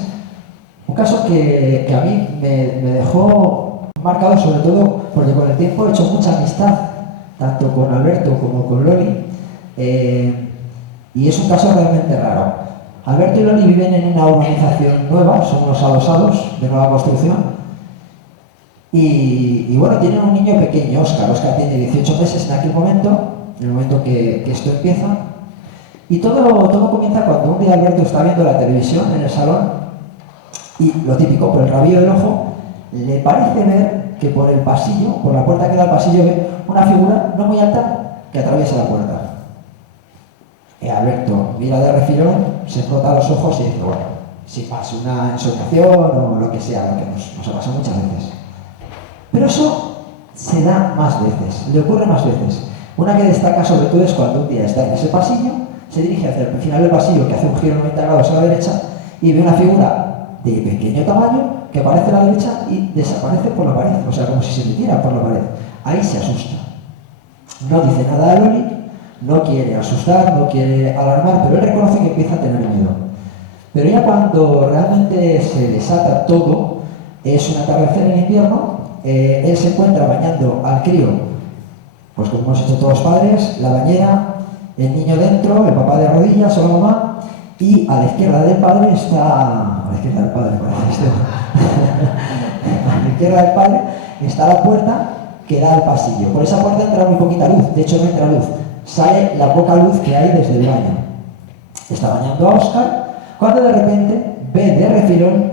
un caso que a mí me dejó marcado, sobre todo porque con el tiempo he hecho mucha amistad, tanto con Alberto como con Loli, y es un caso realmente raro. Alberto y Loli viven en una urbanización nueva, son unos adosados de nueva construcción, y bueno, tienen un niño pequeño, Óscar tiene 18 meses en aquel momento, en el momento que esto empieza, y todo comienza cuando un día Alberto está viendo la televisión en el salón, y lo típico, por el rabillo del ojo, le parece ver que por el pasillo, por la puerta que da al pasillo, ve una figura no muy alta que atraviesa la puerta. Alberto mira de refilón, se frota los ojos y dice, bueno, si pasa una ensoñación o lo que sea, lo que nos ha pasado muchas veces. Pero eso se da más veces, le ocurre más veces. Una que destaca sobre todo es cuando un día está en ese pasillo, se dirige hacia el final del pasillo, que hace un giro 90 grados a la derecha, y ve una figura de pequeño tamaño que aparece a la derecha y desaparece por la pared, o sea, como si se metiera por la pared. Ahí se asusta. No dice nada a Loli, no quiere asustar, no quiere alarmar, pero él reconoce que empieza a tener miedo. Pero ya cuando realmente se desata todo, es un atardecer en invierno, él se encuentra bañando al crío, pues como hemos hecho todos los padres, la bañera, el niño dentro, el papá de rodillas o la mamá, Y a la izquierda del padre está... A la izquierda del padre, parece esto. A la izquierda del padre está la puerta que da al pasillo. Por esa puerta entra muy poquita luz, de hecho no entra luz. Sale la poca luz que hay desde el baño. Está bañando a Óscar cuando de repente ve de refilón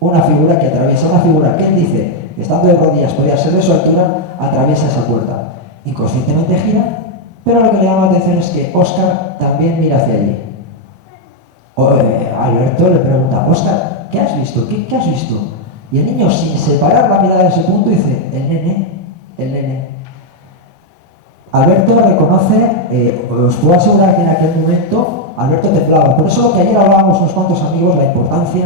una figura que atraviesa, una figura que él dice, estando de rodillas, podría ser de su altura, atraviesa esa puerta. Inconscientemente gira, pero lo que le llama la atención es que Óscar también mira hacia allí. Alberto le pregunta, Óscar, ¿qué has visto? ¿Qué has visto? Y el niño, sin separar la mirada de ese punto, dice, el nene. Alberto reconoce, os puedo asegurar que en aquel momento Alberto temblaba. Por eso lo que ayer hablábamos unos cuantos amigos, la importancia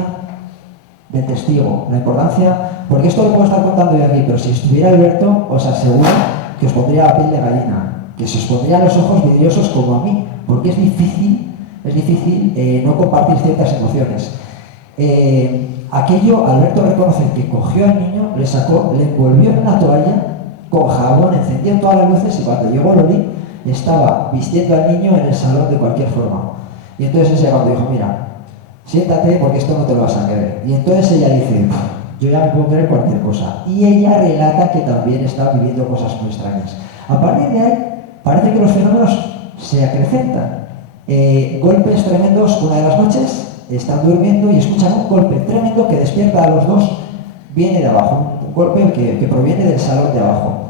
del testigo, la importancia, porque esto lo puedo estar contando yo aquí, pero si estuviera Alberto, os aseguro que os pondría la piel de gallina, que se os pondrían los ojos vidriosos como a mí, porque es difícil no compartir ciertas emociones. Aquello, Alberto reconoce que cogió al niño, le sacó, le envolvió en una toalla, con jabón, encendió todas las luces y cuando llegó Loli, estaba vistiendo al niño en el salón de cualquier forma. Y entonces ella cuando dijo, mira, siéntate porque esto no te lo vas a creer. Y entonces ella dice, yo ya me puedo creer cualquier cosa. Y ella relata que también está viviendo cosas muy extrañas. A partir de ahí, parece que los fenómenos se acrecentan. Golpes tremendos, una de las noches, están durmiendo y escuchan un golpe tremendo que despierta a los dos, viene de abajo, un golpe que proviene del salón de abajo.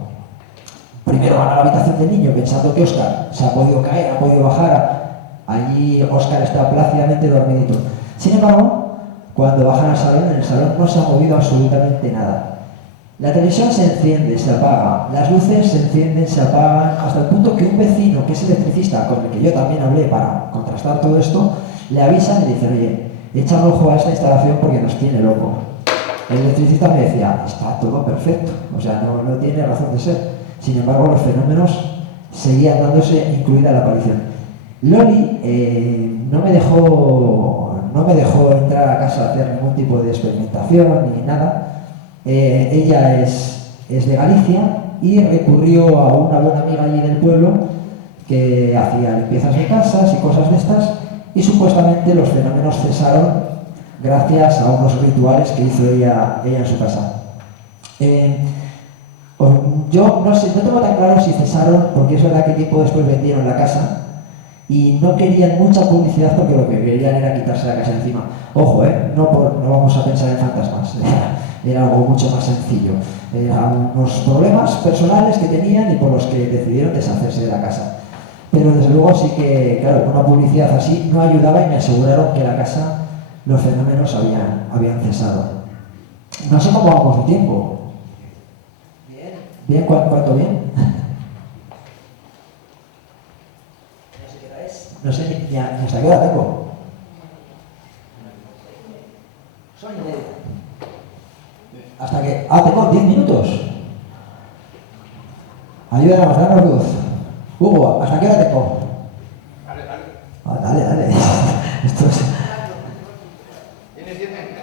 Primero van a la habitación del niño pensando que Óscar se ha podido caer, ha podido bajar. Allí Óscar está plácidamente dormidito. Sin embargo, cuando bajan al salón, en el salón no se ha movido absolutamente nada. La televisión se enciende, se apaga, las luces se encienden, se apagan, hasta el punto que un vecino, que es electricista, con el que yo también hablé para contrastar todo esto, le avisan y le dicen, oye, echa un ojo a esta instalación porque nos tiene loco. El electricista me decía, está todo perfecto, o sea, no tiene razón de ser. Sin embargo, los fenómenos seguían dándose, incluida la aparición. Loli no me dejó entrar a casa a hacer ningún tipo de experimentación ni nada. Ella es de Galicia y recurrió a una buena amiga allí del pueblo que hacía limpiezas de casas y cosas de estas y supuestamente los fenómenos cesaron gracias a unos rituales que hizo ella en su casa. Yo no tengo tan claro si cesaron, porque es verdad que tiempo después vendieron la casa y no querían mucha publicidad porque lo que querían era quitarse la casa encima. Ojo, no vamos a pensar en fantasmas, era algo mucho más sencillo. Eran unos problemas personales que tenían y por los que decidieron deshacerse de la casa. Pero desde luego sí que, claro, una publicidad así no ayudaba y me aseguraron que la casa, los fenómenos habían cesado. No sé cómo vamos de tiempo. ¿Bien? ¿Cuánto bien? No sé qué hora es. No sé ni hasta qué hora tengo. Son y media. Hasta que... tengo 10 minutos. Ayúdanos, danos luz. Hugo, ¿hasta qué hora tengo? Dale. Esto es... ¿Tienes 10 minutos?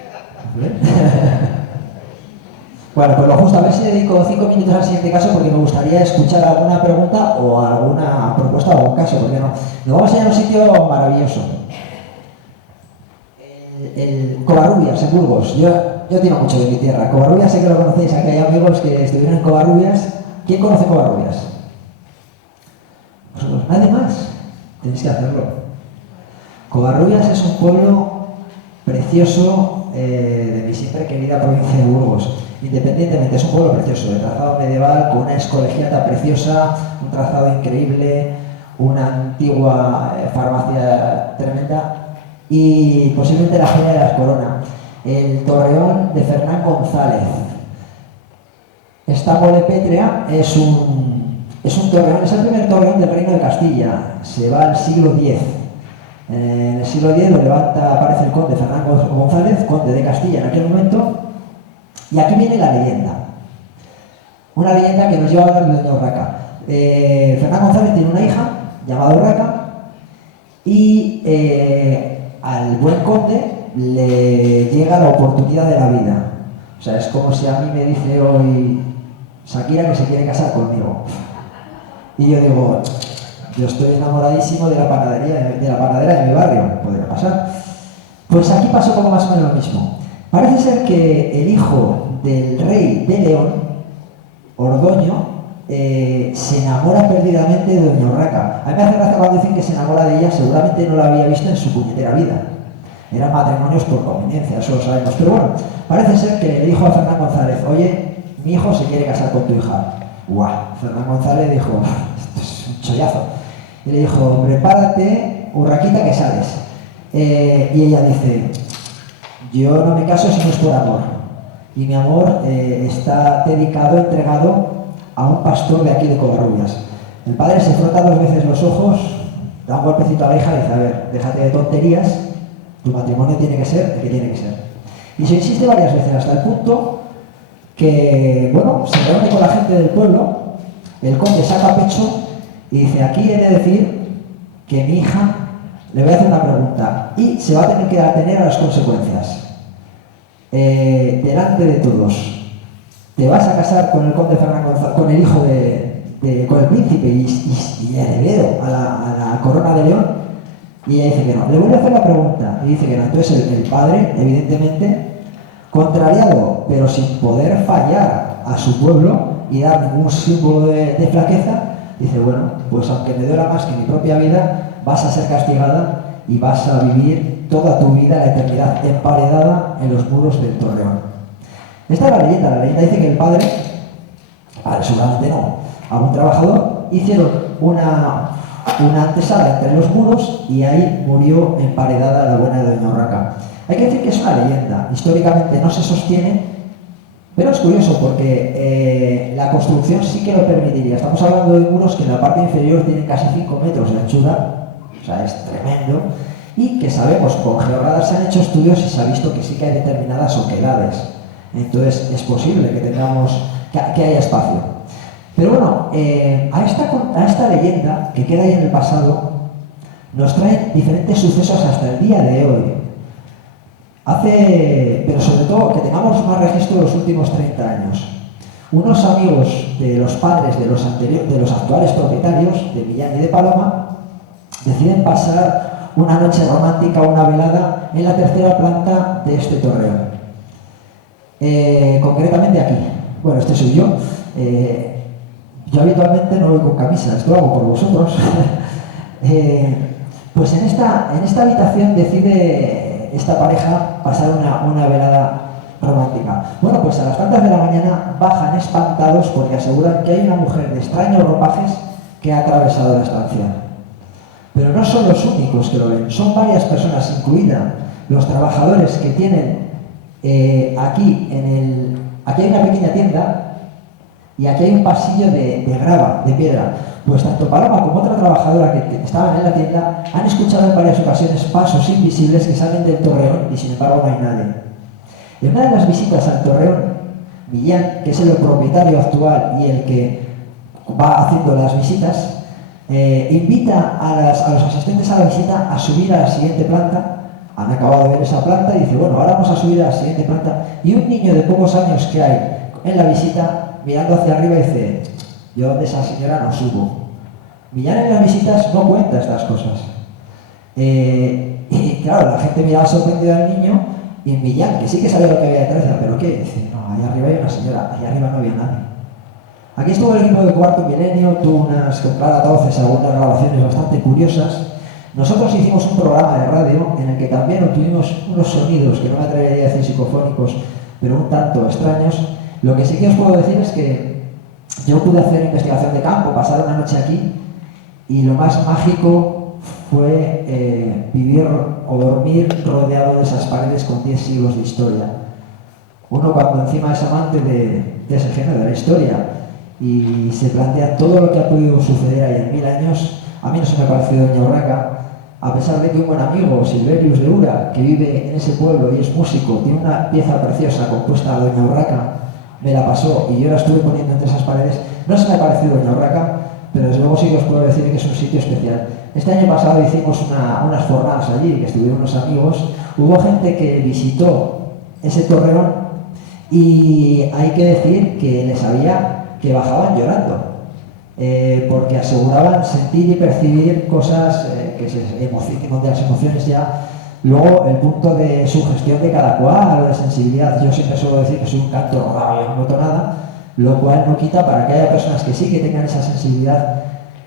Bueno, pues lo justo, a ver si dedico 5 minutos al siguiente caso porque me gustaría escuchar alguna pregunta o alguna propuesta o algún caso, porque no. Nos vamos a ir a un sitio maravilloso. El Covarrubias, en Burgos. Yo tiro mucho de mi tierra. Covarrubias, sé que lo conocéis, aquí hay amigos que estuvieron en Covarrubias. ¿Quién conoce Covarrubias? ¿Vosotros? ¿Nadie más? Tenéis que hacerlo. Covarrubias es un pueblo precioso de mi siempre querida provincia de Burgos. Independientemente, es un pueblo precioso, de trazado medieval, con una excolegiata preciosa, un trazado increíble, una antigua farmacia tremenda y posiblemente la joya de las coronas, el torreón de Fernán González. Esta mole pétrea es un torreón, es el primer torreón del Reino de Castilla, se va al siglo X. En el siglo X lo levanta, aparece el conde Fernán González, conde de Castilla en aquel momento. Y aquí viene la leyenda. Una leyenda que nos lleva a hablar de doña Urraca. Fernán González tiene una hija llamada Urraca y al buen conde le llega la oportunidad de la vida. O sea, es como si a mí me dice hoy Shakira que se quiere casar conmigo. Y yo digo, yo estoy enamoradísimo de la panadera de mi barrio. Podría pasar. pasar. Pues aquí pasó poco más o menos lo mismo. Parece ser que el hijo del rey de León, Ordoño, se enamora perdidamente de Doña Urraca. A mí me hace gracia cuando dicen que se enamora de ella, seguramente no la había visto en su puñetera vida. Eran matrimonios por conveniencia, eso lo sabemos. Pero bueno, parece ser que le dijo a Fernán González, oye, mi hijo se quiere casar con tu hija. ¡Guau! Fernán González dijo, esto es un chollazo. Y le dijo, prepárate, Urraquita, que sales. Y ella dice, yo no me caso si no es por amor. Y mi amor está dedicado, entregado a un pastor de aquí de Covarrubias. El padre se frota 2 veces los ojos, da un golpecito a la hija y dice, a ver, déjate de tonterías, tu matrimonio tiene que ser el que tiene que ser. Y se insiste varias veces hasta el punto que, bueno, se reúne con la gente del pueblo, el conde saca pecho y dice, aquí he de decir que mi hija, le voy a hacer una pregunta y se va a tener que atener a las consecuencias. Delante de todos, ¿te vas a casar con el conde Fernán González, con el hijo con el príncipe y heredero a la corona de León? Y ella dice que no. Le vuelve a hacer la pregunta y dice que no. Entonces el padre, evidentemente, contrariado, pero sin poder fallar a su pueblo y dar ningún símbolo de flaqueza, dice, bueno, pues aunque me duela más que mi propia vida, vas a ser castigada y vas a vivir toda tu vida, la eternidad, emparedada en los muros del Torreón. Esta es la leyenda dice que el padre seguramente no, algún trabajador, hicieron una antesala entre los muros y ahí murió emparedada la buena de Doña Urraca. Hay que decir que es una leyenda, históricamente no se sostiene, pero es curioso porque la construcción sí que lo permitiría. Estamos hablando de muros que en la parte inferior tienen casi 5 metros de anchura, o sea, es tremendo, y que sabemos, con georradar se han hecho estudios y se ha visto que sí que hay determinadas oquedades. Entonces es posible que tengamos, que haya espacio. Pero bueno, a esta leyenda que queda ahí en el pasado, nos traen diferentes sucesos hasta el día de hoy. Pero sobre todo que tengamos más registro de los últimos 30 años. Unos amigos de los padres de los actuales propietarios, de Millán y de Paloma, deciden pasar una noche romántica, una velada, en la 3ª planta de este torreón. Concretamente aquí. Bueno, este soy yo. Yo habitualmente no voy con camisa, esto lo hago por vosotros. Pues en esta habitación decide esta pareja pasar una velada romántica. Bueno, pues a las tantas de la mañana bajan espantados porque aseguran que hay una mujer de extraños ropajes que ha atravesado la estancia. Pero no son los únicos que lo ven, son varias personas, incluidas los trabajadores que tienen aquí hay una pequeña tienda y aquí hay un pasillo de grava, de piedra. Pues tanto Paloma como otra trabajadora que estaban en la tienda han escuchado en varias ocasiones pasos invisibles que salen del torreón y sin embargo no hay nadie. En una de las visitas al torreón, Millán, que es el propietario actual y el que va haciendo las visitas, invita a los asistentes a la visita a subir a la siguiente planta. Han acabado de ver esa planta y dice, bueno, ahora vamos a subir a la siguiente planta. Y un niño de pocos años que hay en la visita, mirando hacia arriba, dice, yo de esa señora no subo. Millán en las visitas no cuenta estas cosas. Y claro, la gente miraba sorprendida al niño y Millán, que sí que sabía lo que había detrás, decía, ¿pero qué? Dice, no, ahí arriba hay una señora, ahí arriba no había nadie. Aquí estuvo el equipo de Cuarto Milenio, tuvo con Clara Tauces algunas grabaciones bastante curiosas. Nosotros hicimos un programa de radio en el que también obtuvimos unos sonidos que no me atrevería a decir psicofónicos, pero un tanto extraños. Lo que sí que os puedo decir es que yo pude hacer investigación de campo, pasar una noche aquí, y lo más mágico fue vivir o dormir rodeado de esas paredes con 10 siglos de historia. Uno cuando encima es amante de ese género, de la historia, y se plantea todo lo que ha podido suceder ahí en 1000 años, a mí no se me ha parecido Doña Urraca, a pesar de que un buen amigo, Silverius de Ura, que vive en ese pueblo y es músico, tiene una pieza preciosa compuesta a Doña Urraca, me la pasó y yo la estuve poniendo entre esas paredes. No se me ha parecido Doña Urraca, pero desde luego sí que os puedo decir que es un sitio especial. Este año pasado hicimos unas jornadas allí, que estuvieron unos amigos, hubo gente que visitó ese torreón y hay que decir que les sabía que bajaban llorando. Porque aseguraban sentir y percibir cosas donde las emociones ya Luego, el punto de sugestión de cada cual o de sensibilidad. Yo siempre suelo decir que soy un canto rodado y no noto nada, lo cual no quita para que haya personas que sí que tengan esa sensibilidad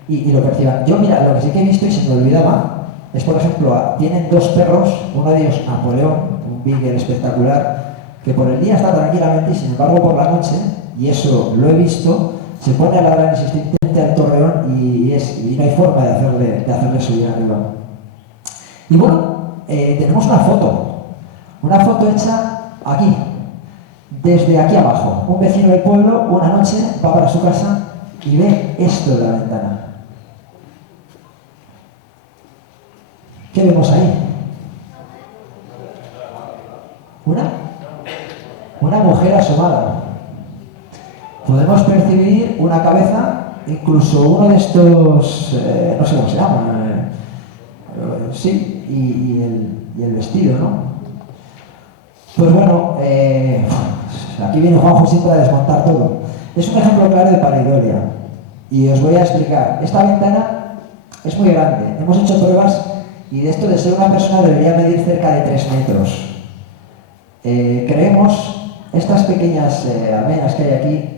y lo perciban. Yo, mira, lo que sí que he visto y se me olvidaba es, por ejemplo, tienen dos perros, uno de ellos Napoleón, un beagle espectacular, que por el día está tranquilamente y sin embargo por la noche, y eso lo he visto, se pone a ladrar insistente al torreón y no hay forma de hacerle subir arriba. Y bueno, tenemos una foto hecha aquí, desde aquí abajo. Un vecino del pueblo una noche va para su casa y ve esto de la ventana. ¿Qué vemos ahí? Una mujer asomada. Podemos percibir una cabeza, incluso uno de estos, no sé cómo se llama, sí, y el vestido, ¿no? Pues bueno, aquí viene Juanjo siempre a desmontar todo. Es un ejemplo claro de pareidolia. Y os voy a explicar. Esta ventana es muy grande. Hemos hecho pruebas y de esto de ser una persona debería medir cerca de 3 metros. Creemos, estas pequeñas almenas que hay aquí,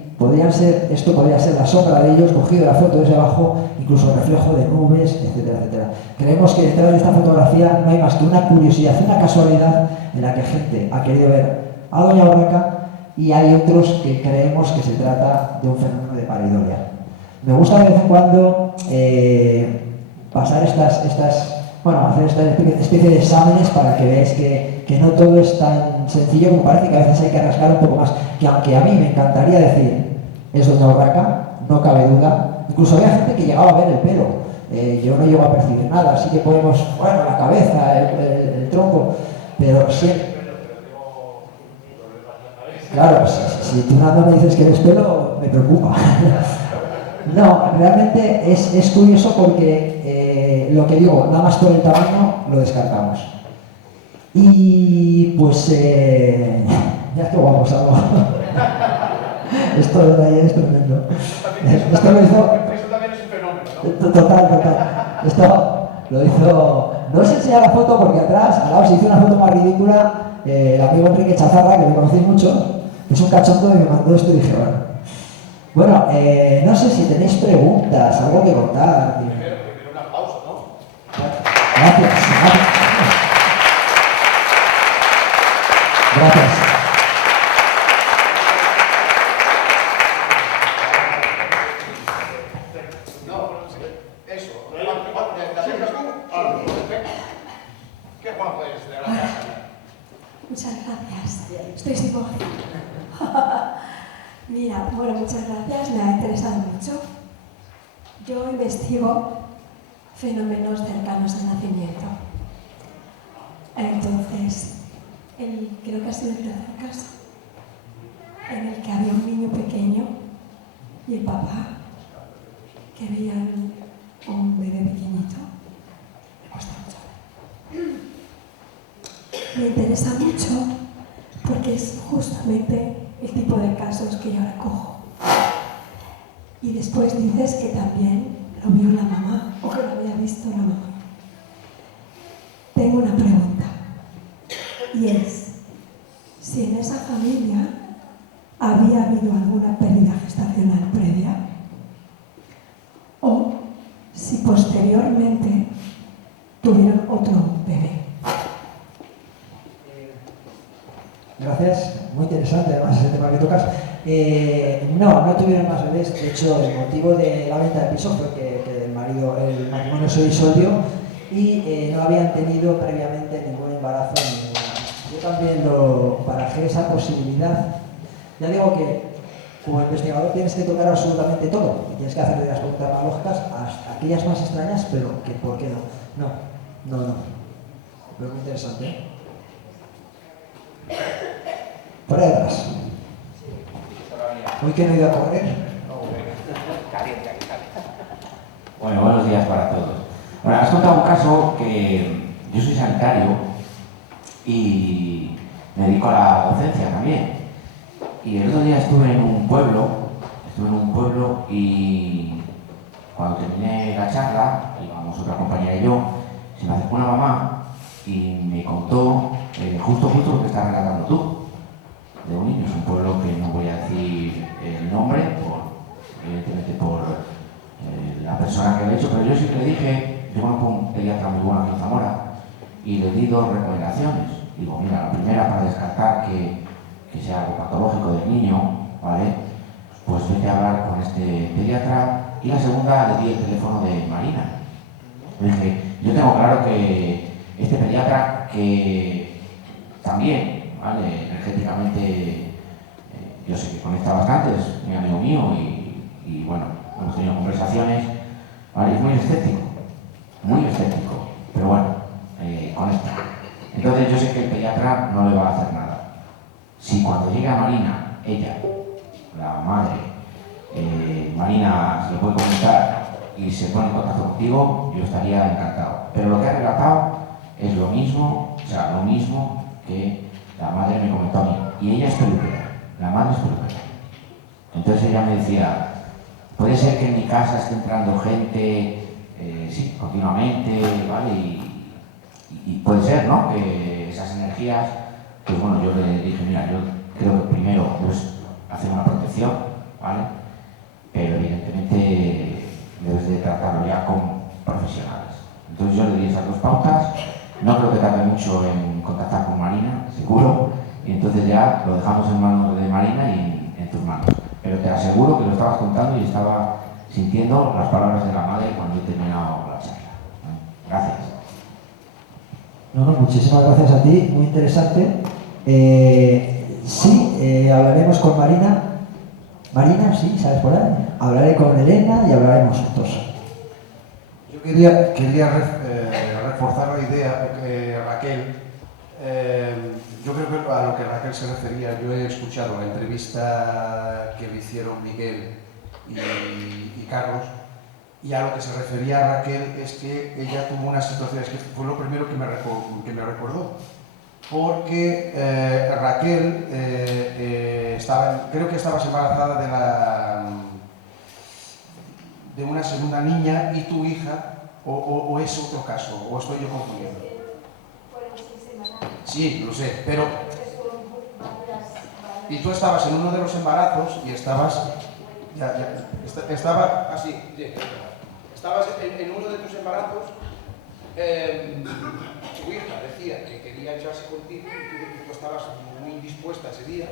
esto podría ser la sombra de ellos, cogido la foto desde abajo, incluso reflejo de nubes, etcétera, etcétera. Creemos que detrás de esta fotografía no hay más que una curiosidad, una casualidad en la que gente ha querido ver a Doña Urraca y hay otros que creemos que se trata de un fenómeno de pareidolia. Me gusta de vez en cuando pasar hacer esta especie de exámenes para que veáis que no todo es tan sencillo como parece, que a veces hay que rascar un poco más. Que aunque a mí me encantaría decir, es Doña Urraca, no cabe duda. Incluso había gente que llegaba a ver el pelo. Yo no llego a percibir nada, así que podemos, la cabeza, el tronco, pero siempre... Claro, si tú nada me dices que eres pelo, me preocupa. No, realmente es curioso porque lo que digo, nada más por el tamaño lo descartamos. Y pues, ya qué guapo salgo. Esto de ahí es tremendo. Esto lo hizo... Eso también es un fenómeno, ¿no? Total. Esto lo hizo... No os enseñar la foto porque atrás, al lado se hizo una foto más ridícula, el amigo Enrique Chazarra, que me conocéis mucho, es un cachondo y me mandó esto y dije, bueno, no sé si tenéis preguntas, algo que contar. Primero un aplauso, ¿no? Gracias. No, eso. ¿La dejas tú? Perfecto. ¿Qué guapo es de la casa? Muchas gracias. Estoy sin voz. Mira, muchas gracias. Me ha interesado mucho. Yo investigo fenómenos cercanos al nacimiento. Entonces, creo que ha sido el tercer caso, en el que había un niño pequeño y el papá que veían un bebé pequeñito. Me cuesta mucho. Me interesa mucho porque es justamente el tipo de casos que yo ahora cojo. Y después dices que también lo vio la mamá o que lo había visto la mamá. Tengo una pregunta y es si en esa familia había habido alguna pérdida gestacional previa o si posteriormente tuvieron otro bebé. Gracias, muy interesante además ese tema que tocas. No tuvieron más bebés. De hecho, el motivo de la venta del piso fue que el matrimonio se disolvió y no habían tenido previamente ningún embarazo ni ninguna. Yo también lo barajé esa posibilidad. Ya digo que como investigador tienes que tocar absolutamente todo. Tienes que hacer las preguntas más lógicas, hasta aquellas más extrañas, pero que ¿por qué no? No. Pero muy interesante, ¿eh? Por ahí atrás. Hoy que no he ido a correr. Bueno, buenos días para todos. Bueno, has contado un caso que yo soy sanitario y me dedico a la docencia también. Y el otro día estuve en un pueblo y cuando terminé la charla, íbamos otra compañera y yo, se me acercó una mamá y me contó justo lo que estás relatando tú, de un niño. Es un pueblo que no voy a decir el nombre, evidentemente por la persona que lo ha hecho, pero yo sí que le dije, yo conozco un pediatra muy bueno aquí en Zamora, y le di 2 recomendaciones. Digo, mira, la primera, para descartar que sea algo patológico del niño, ¿vale? Pues vete a hablar con este pediatra. Y la segunda, le di el teléfono de Marina. Le dije, yo tengo claro que este pediatra, que también, ¿vale?, energéticamente, yo sé que conecta bastante, es mi amigo mío y bueno, hemos tenido conversaciones, ¿vale? Es muy escéptico, pero bueno, conecta. Entonces yo sé que el pediatra no le va a hacer nada. Si cuando llegue a Marina, ella, la madre, Marina se lo puede comentar y se pone en contacto contigo, yo estaría encantado. Pero lo que ha relatado es lo mismo que la madre me comentó a mí. Y ella es peluquera, la madre es peluquera. Entonces ella me decía, puede ser que en mi casa esté entrando gente, sí, continuamente, ¿vale? Y puede ser, ¿no?, que esas energías, pues bueno, yo le dije, mira, yo creo que primero pues hacer una protección, ¿vale? Pero evidentemente debes de tratarlo ya con profesionales. Entonces yo le di esas 2 pautas, no creo que tarde mucho en contactar con Marina, seguro, y entonces ya lo dejamos en manos de Marina y en tus manos. Pero te aseguro que lo estabas contando y estaba sintiendo las palabras de la madre cuando he terminado la charla. Gracias. No, muchísimas gracias a ti, muy interesante. Sí, hablaremos con Marina. Marina, sí, ¿sabes por ahí? Hablaré con Elena y hablaremos juntos. Yo quería reforzar la idea, porque Raquel, yo creo que a lo que Raquel se refería, yo he escuchado la entrevista que le hicieron Miguel y Carlos, y a lo que se refería Raquel es que ella tuvo una situación, es que fue lo primero que me recordó, porque Raquel creo que estabas embarazada de una segunda niña y tu hija, o es otro caso, o estoy yo confundiendo. Sí, lo sé, pero... Y tú estabas en uno de los embarazos y estabas... Estaba así, estabas en uno de tus embarazos, tu hija decía que quería echarse contigo y tú estabas muy indispuesta ese día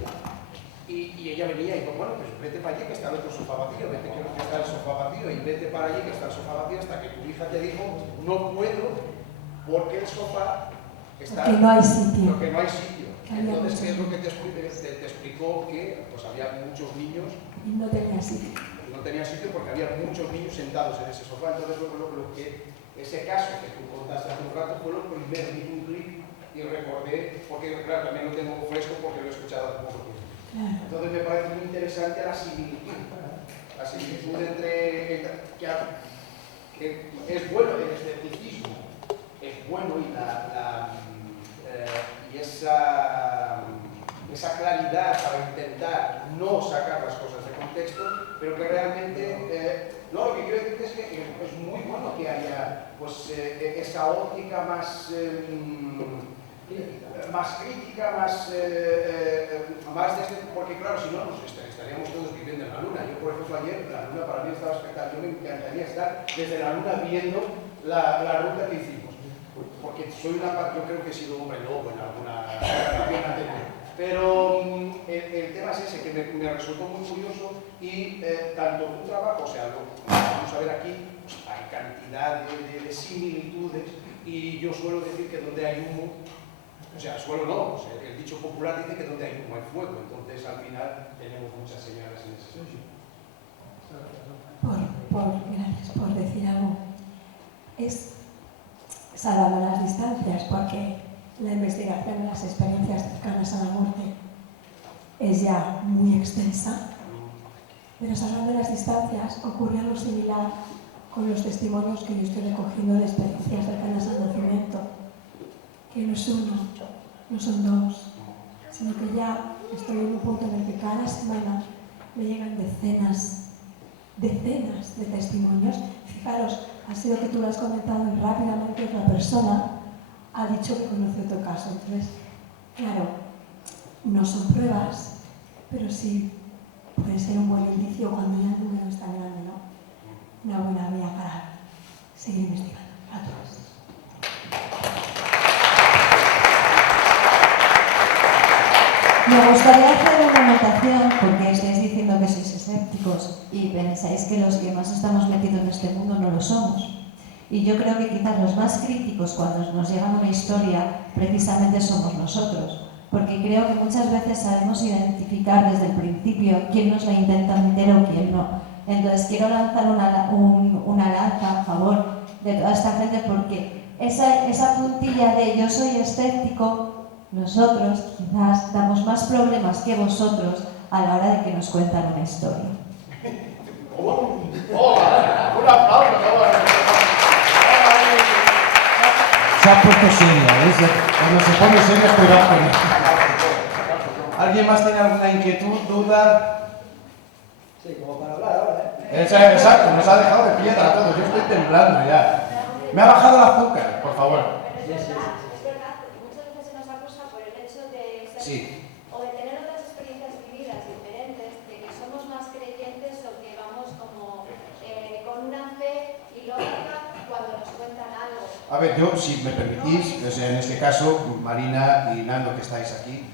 y ella venía y dijo, bueno, pues vete para allí que está el otro sofá vacío, vete que está el sofá vacío y vete para allí que está el sofá vacío, hasta que tu hija te dijo, no puedo porque el sofá está... Porque no hay sitio. Porque no hay sitio. Entonces, ¿qué es lo que te explicó? Que pues había muchos niños... Y no tenía sitio. No tenía sitio porque había muchos niños sentados en ese sofá. Entonces, ese caso que tú contaste hace un rato fue lo primero, di un clic y recordé, porque claro, también lo tengo fresco porque lo he escuchado hace poco tiempo. Claro. Entonces me parece muy interesante la similitud entre... que es bueno el escepticismo, es bueno y esa claridad para intentar no sacar las cosas de contexto, pero que realmente, no, lo que quiero decir es que es muy bueno que haya pues, esa óptica más crítica, más porque claro, si no, pues estaríamos todos viviendo en la Luna. Yo, por ejemplo, ayer, la Luna para mí estaba espectacular. Yo me encantaría estar desde la Luna viendo la ruta que hicimos. Porque yo creo que he sido hombre lobo en alguna anterior. Pero el tema es ese, que me resultó muy curioso y tanto tu trabajo, o sea, lo vamos a ver aquí, pues, hay cantidad de similitudes y yo suelo decir que donde hay humo, o sea, suelo no, o sea, el dicho popular dice que donde hay humo hay fuego, entonces al final tenemos muchas señales en ese sentido. Gracias por decir algo. Es salvando las distancias, porque la investigación de las experiencias cercanas a la muerte es ya muy extensa, pero salvando las distancias ocurre algo similar con los testimonios que yo estoy recogiendo de experiencias cercanas al nacimiento, que no es uno, no son dos, sino que ya estoy en un punto en el que cada semana me llegan decenas de testimonios. Fijaros, ha sido que tú lo has comentado y rápidamente otra persona ha dicho que conoce otro caso. Entonces, claro, no son pruebas, pero sí puede ser un buen indicio cuando ya el número es tan grande, ¿no? Una buena vía para seguir investigando. A todos. Me gustaría hacer una anotación, porque estáis diciendo que sois escépticos y pensáis que los que más estamos metidos en este mundo no lo somos. Y yo creo que quizás los más críticos cuando nos llega una historia precisamente somos nosotros, porque creo que muchas veces sabemos identificar desde el principio quién nos la intenta meter o quién no. Entonces quiero lanzar una lanza a favor de toda esta gente, porque esa puntilla de yo soy escéptico, nosotros quizás damos más problemas que vosotros a la hora de que nos cuentan una historia. ¡Un aplauso! Se ha puesto seria, ¿ves? Cuando se pone seria, cuidado con esto. ¿Alguien más tiene alguna inquietud, duda? Sí, como para hablar ahora, Exacto, nos ha dejado de piedra a todos. Yo estoy temblando ya. Me ha bajado el azúcar, por favor. Sí. O de tener otras experiencias vividas diferentes, de que somos más creyentes o que vamos como con una fe ilógica cuando nos cuentan algo. A ver, yo, si me permitís, en este caso, Marina y Nando, que estáis aquí,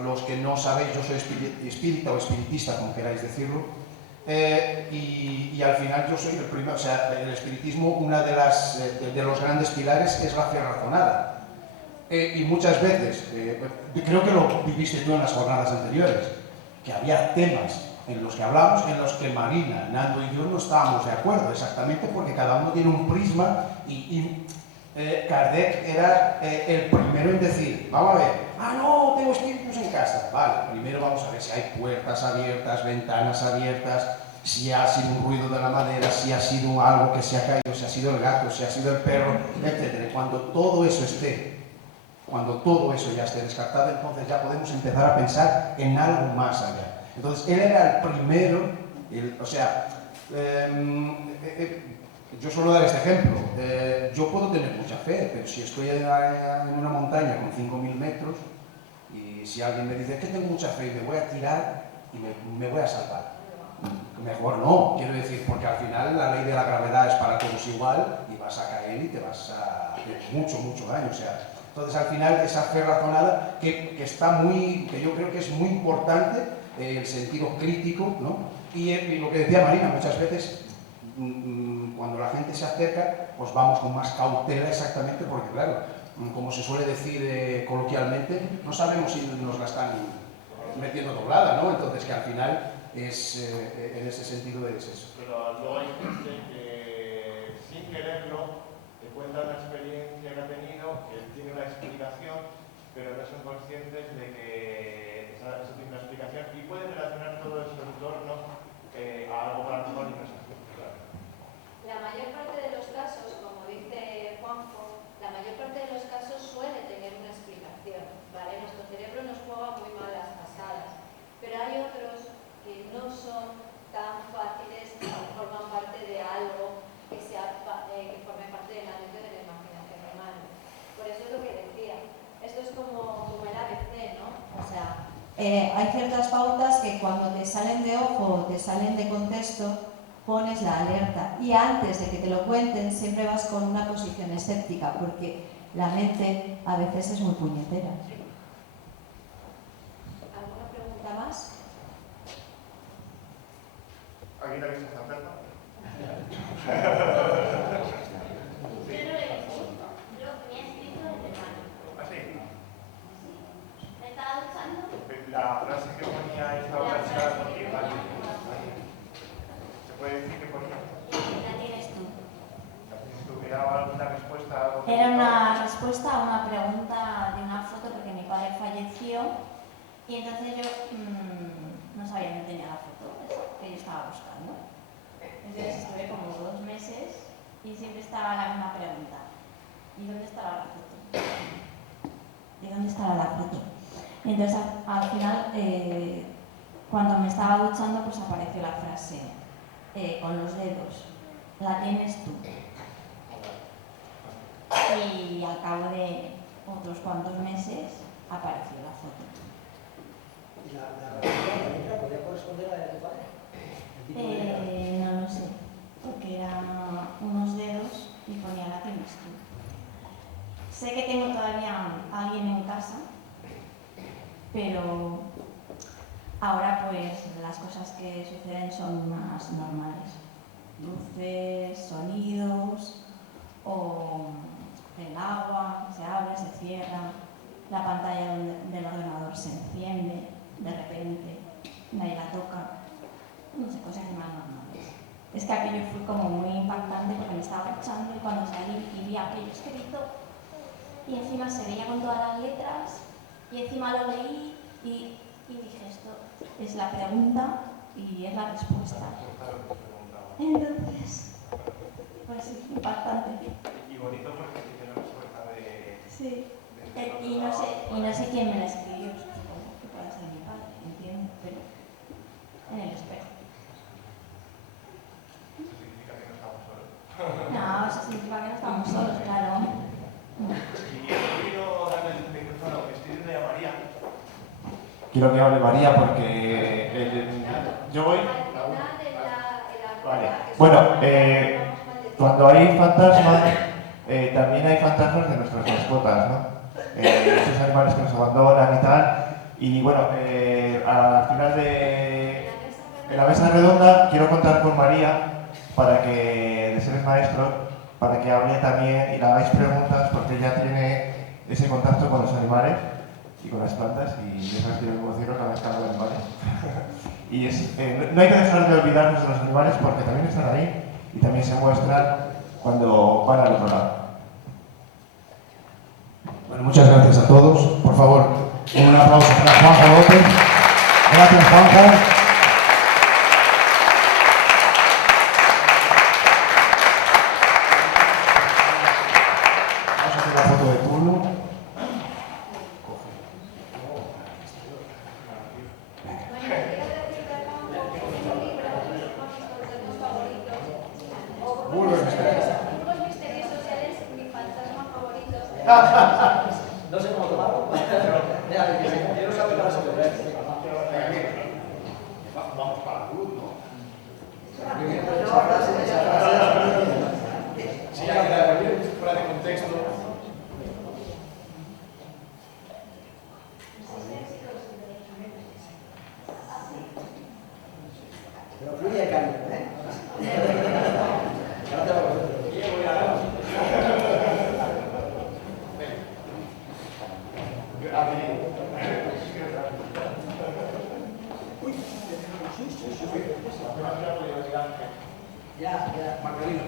los que no sabéis, yo soy espírita o espiritista, como queráis decirlo, y al final yo soy el primero, o sea, el espiritismo, una de los grandes pilares es la fe razonada. Y muchas veces, creo que lo viviste tú en las jornadas anteriores, que había temas en los que hablamos, en los que Marina, Nando y yo no estábamos de acuerdo, exactamente porque cada uno tiene un prisma y Kardec era el primero en decir, vamos a ver, no, tengo espíritus en casa. Vale, primero vamos a ver si hay puertas abiertas, ventanas abiertas, si ha sido un ruido de la madera, si ha sido algo que se ha caído, si ha sido el gato, si ha sido el perro, etc. Cuando todo eso ya esté descartado, entonces ya podemos empezar a pensar en algo más allá. Entonces, él era el primero, yo suelo dar este ejemplo. Yo puedo tener mucha fe, pero si estoy en una montaña con 5.000 metros y si alguien me dice que tengo mucha fe y me voy a tirar y me voy a salvar, mejor no, quiero decir, porque al final la ley de la gravedad es para todos igual y vas a caer y te vas a hacer mucho daño. Entonces, al final, esa fe razonada que yo creo que es muy importante, el sentido crítico, ¿no? Y lo que decía Marina, muchas veces, cuando la gente se acerca, pues vamos con más cautela exactamente, porque claro, como se suele decir coloquialmente, no sabemos si nos la están metiendo doblada, ¿no? Entonces, que al final, en ese sentido es eso. Pero luego hay gente que, sin quererlo, te cuenta una experiencia que ha tenido, que tiene una explicación, pero no son conscientes de que eso tiene una explicación y puede relacionar todo su entorno a algo paranormal y no es así. Claro. La mayor parte de los casos, como dice Juanjo, la mayor parte de los casos suele tener una explicación, ¿vale? Nuestro cerebro nos juega muy malas pasadas, pero hay otros que no son tan fáciles, que forman parte de algo que forme parte de la mente de la imaginación humana. Por eso es lo que decía. Esto es como el ABC, ¿no? O sea, hay ciertas pautas que cuando te salen de ojo o te salen de contexto, pones la alerta. Y antes de que te lo cuenten, siempre vas con una posición escéptica, porque la mente a veces es muy puñetera. ¿Alguna pregunta más? ¿Alguien ha visto esta oferta? La frase que ponía esta obra está contigo. ¿Se puede decir que ponía? La tienes tú. ¿Era alguna respuesta? Era una respuesta a una pregunta de una foto porque mi padre falleció y entonces yo no sabía dónde tenía la foto que yo estaba buscando. Entonces estuve como 2 meses y siempre estaba la misma pregunta. ¿Y dónde estaba la foto? ¿De dónde estaba la foto? Y entonces al final, cuando me estaba duchando, pues apareció la frase, con los dedos, la tienes tú. y al cabo de otros cuantos meses apareció la foto. ¿Y la letra podría corresponder a la de tu padre? No lo sé, porque eran unos dedos y ponía la que eres tú. Sé que tengo todavía a alguien en casa, pero ahora pues las cosas que suceden son más normales. Luces, sonidos, o el agua se abre, se cierra, la pantalla del ordenador se enciende de repente, nadie la toca, no sé, cosas más normales. Es que aquello fue como muy impactante porque me estaba escuchando y cuando salí y vi aquello escrito y encima se veía con todas las letras y encima lo leí y dije, esto es la pregunta y es la respuesta. Entonces, pues sí, impactante. Y bonito porque tiene la respuesta de... Sí. Y no sé quién me la escribió, supongo que puede ser mi padre, entiendo, pero en el espejo. Eso significa que no estamos solos. No, eso significa que no estamos solos, claro. Y yo quiero darle el micrófono, estoy viendo ya a María. Quiero que hable María porque yo voy... Vale. Bueno, cuando hay fantasmas, también hay fantasmas de nuestras mascotas, ¿no? Esos animales que nos abandonan y tal. Y bueno, al final de la mesa redonda quiero contar con María para que, de Seres Maestros, para que hable también y le hagáis preguntas porque ella tiene ese contacto con los animales y con las plantas y ya sabes que yo me emociono cada vez que hablo de animales. Y no hay que dejar de olvidarnos de los animales porque también están ahí y también se muestran cuando van al otro lado. Bueno, muchas gracias a todos. Por favor, un aplauso para Juanjo López. Gracias, Juanjo. Vamos a hacer la foto de turno. Burgos misteriosos eres mi fantasma favorito. No sé cómo tomarlo. Quiero saber la respuesta. Vamos para la cruz, ¿no? Esa frase. Sí, ya queda fuera de contexto. Pero fluye el camino, ¿eh? Gracias a vosotros. Ya. Margarina.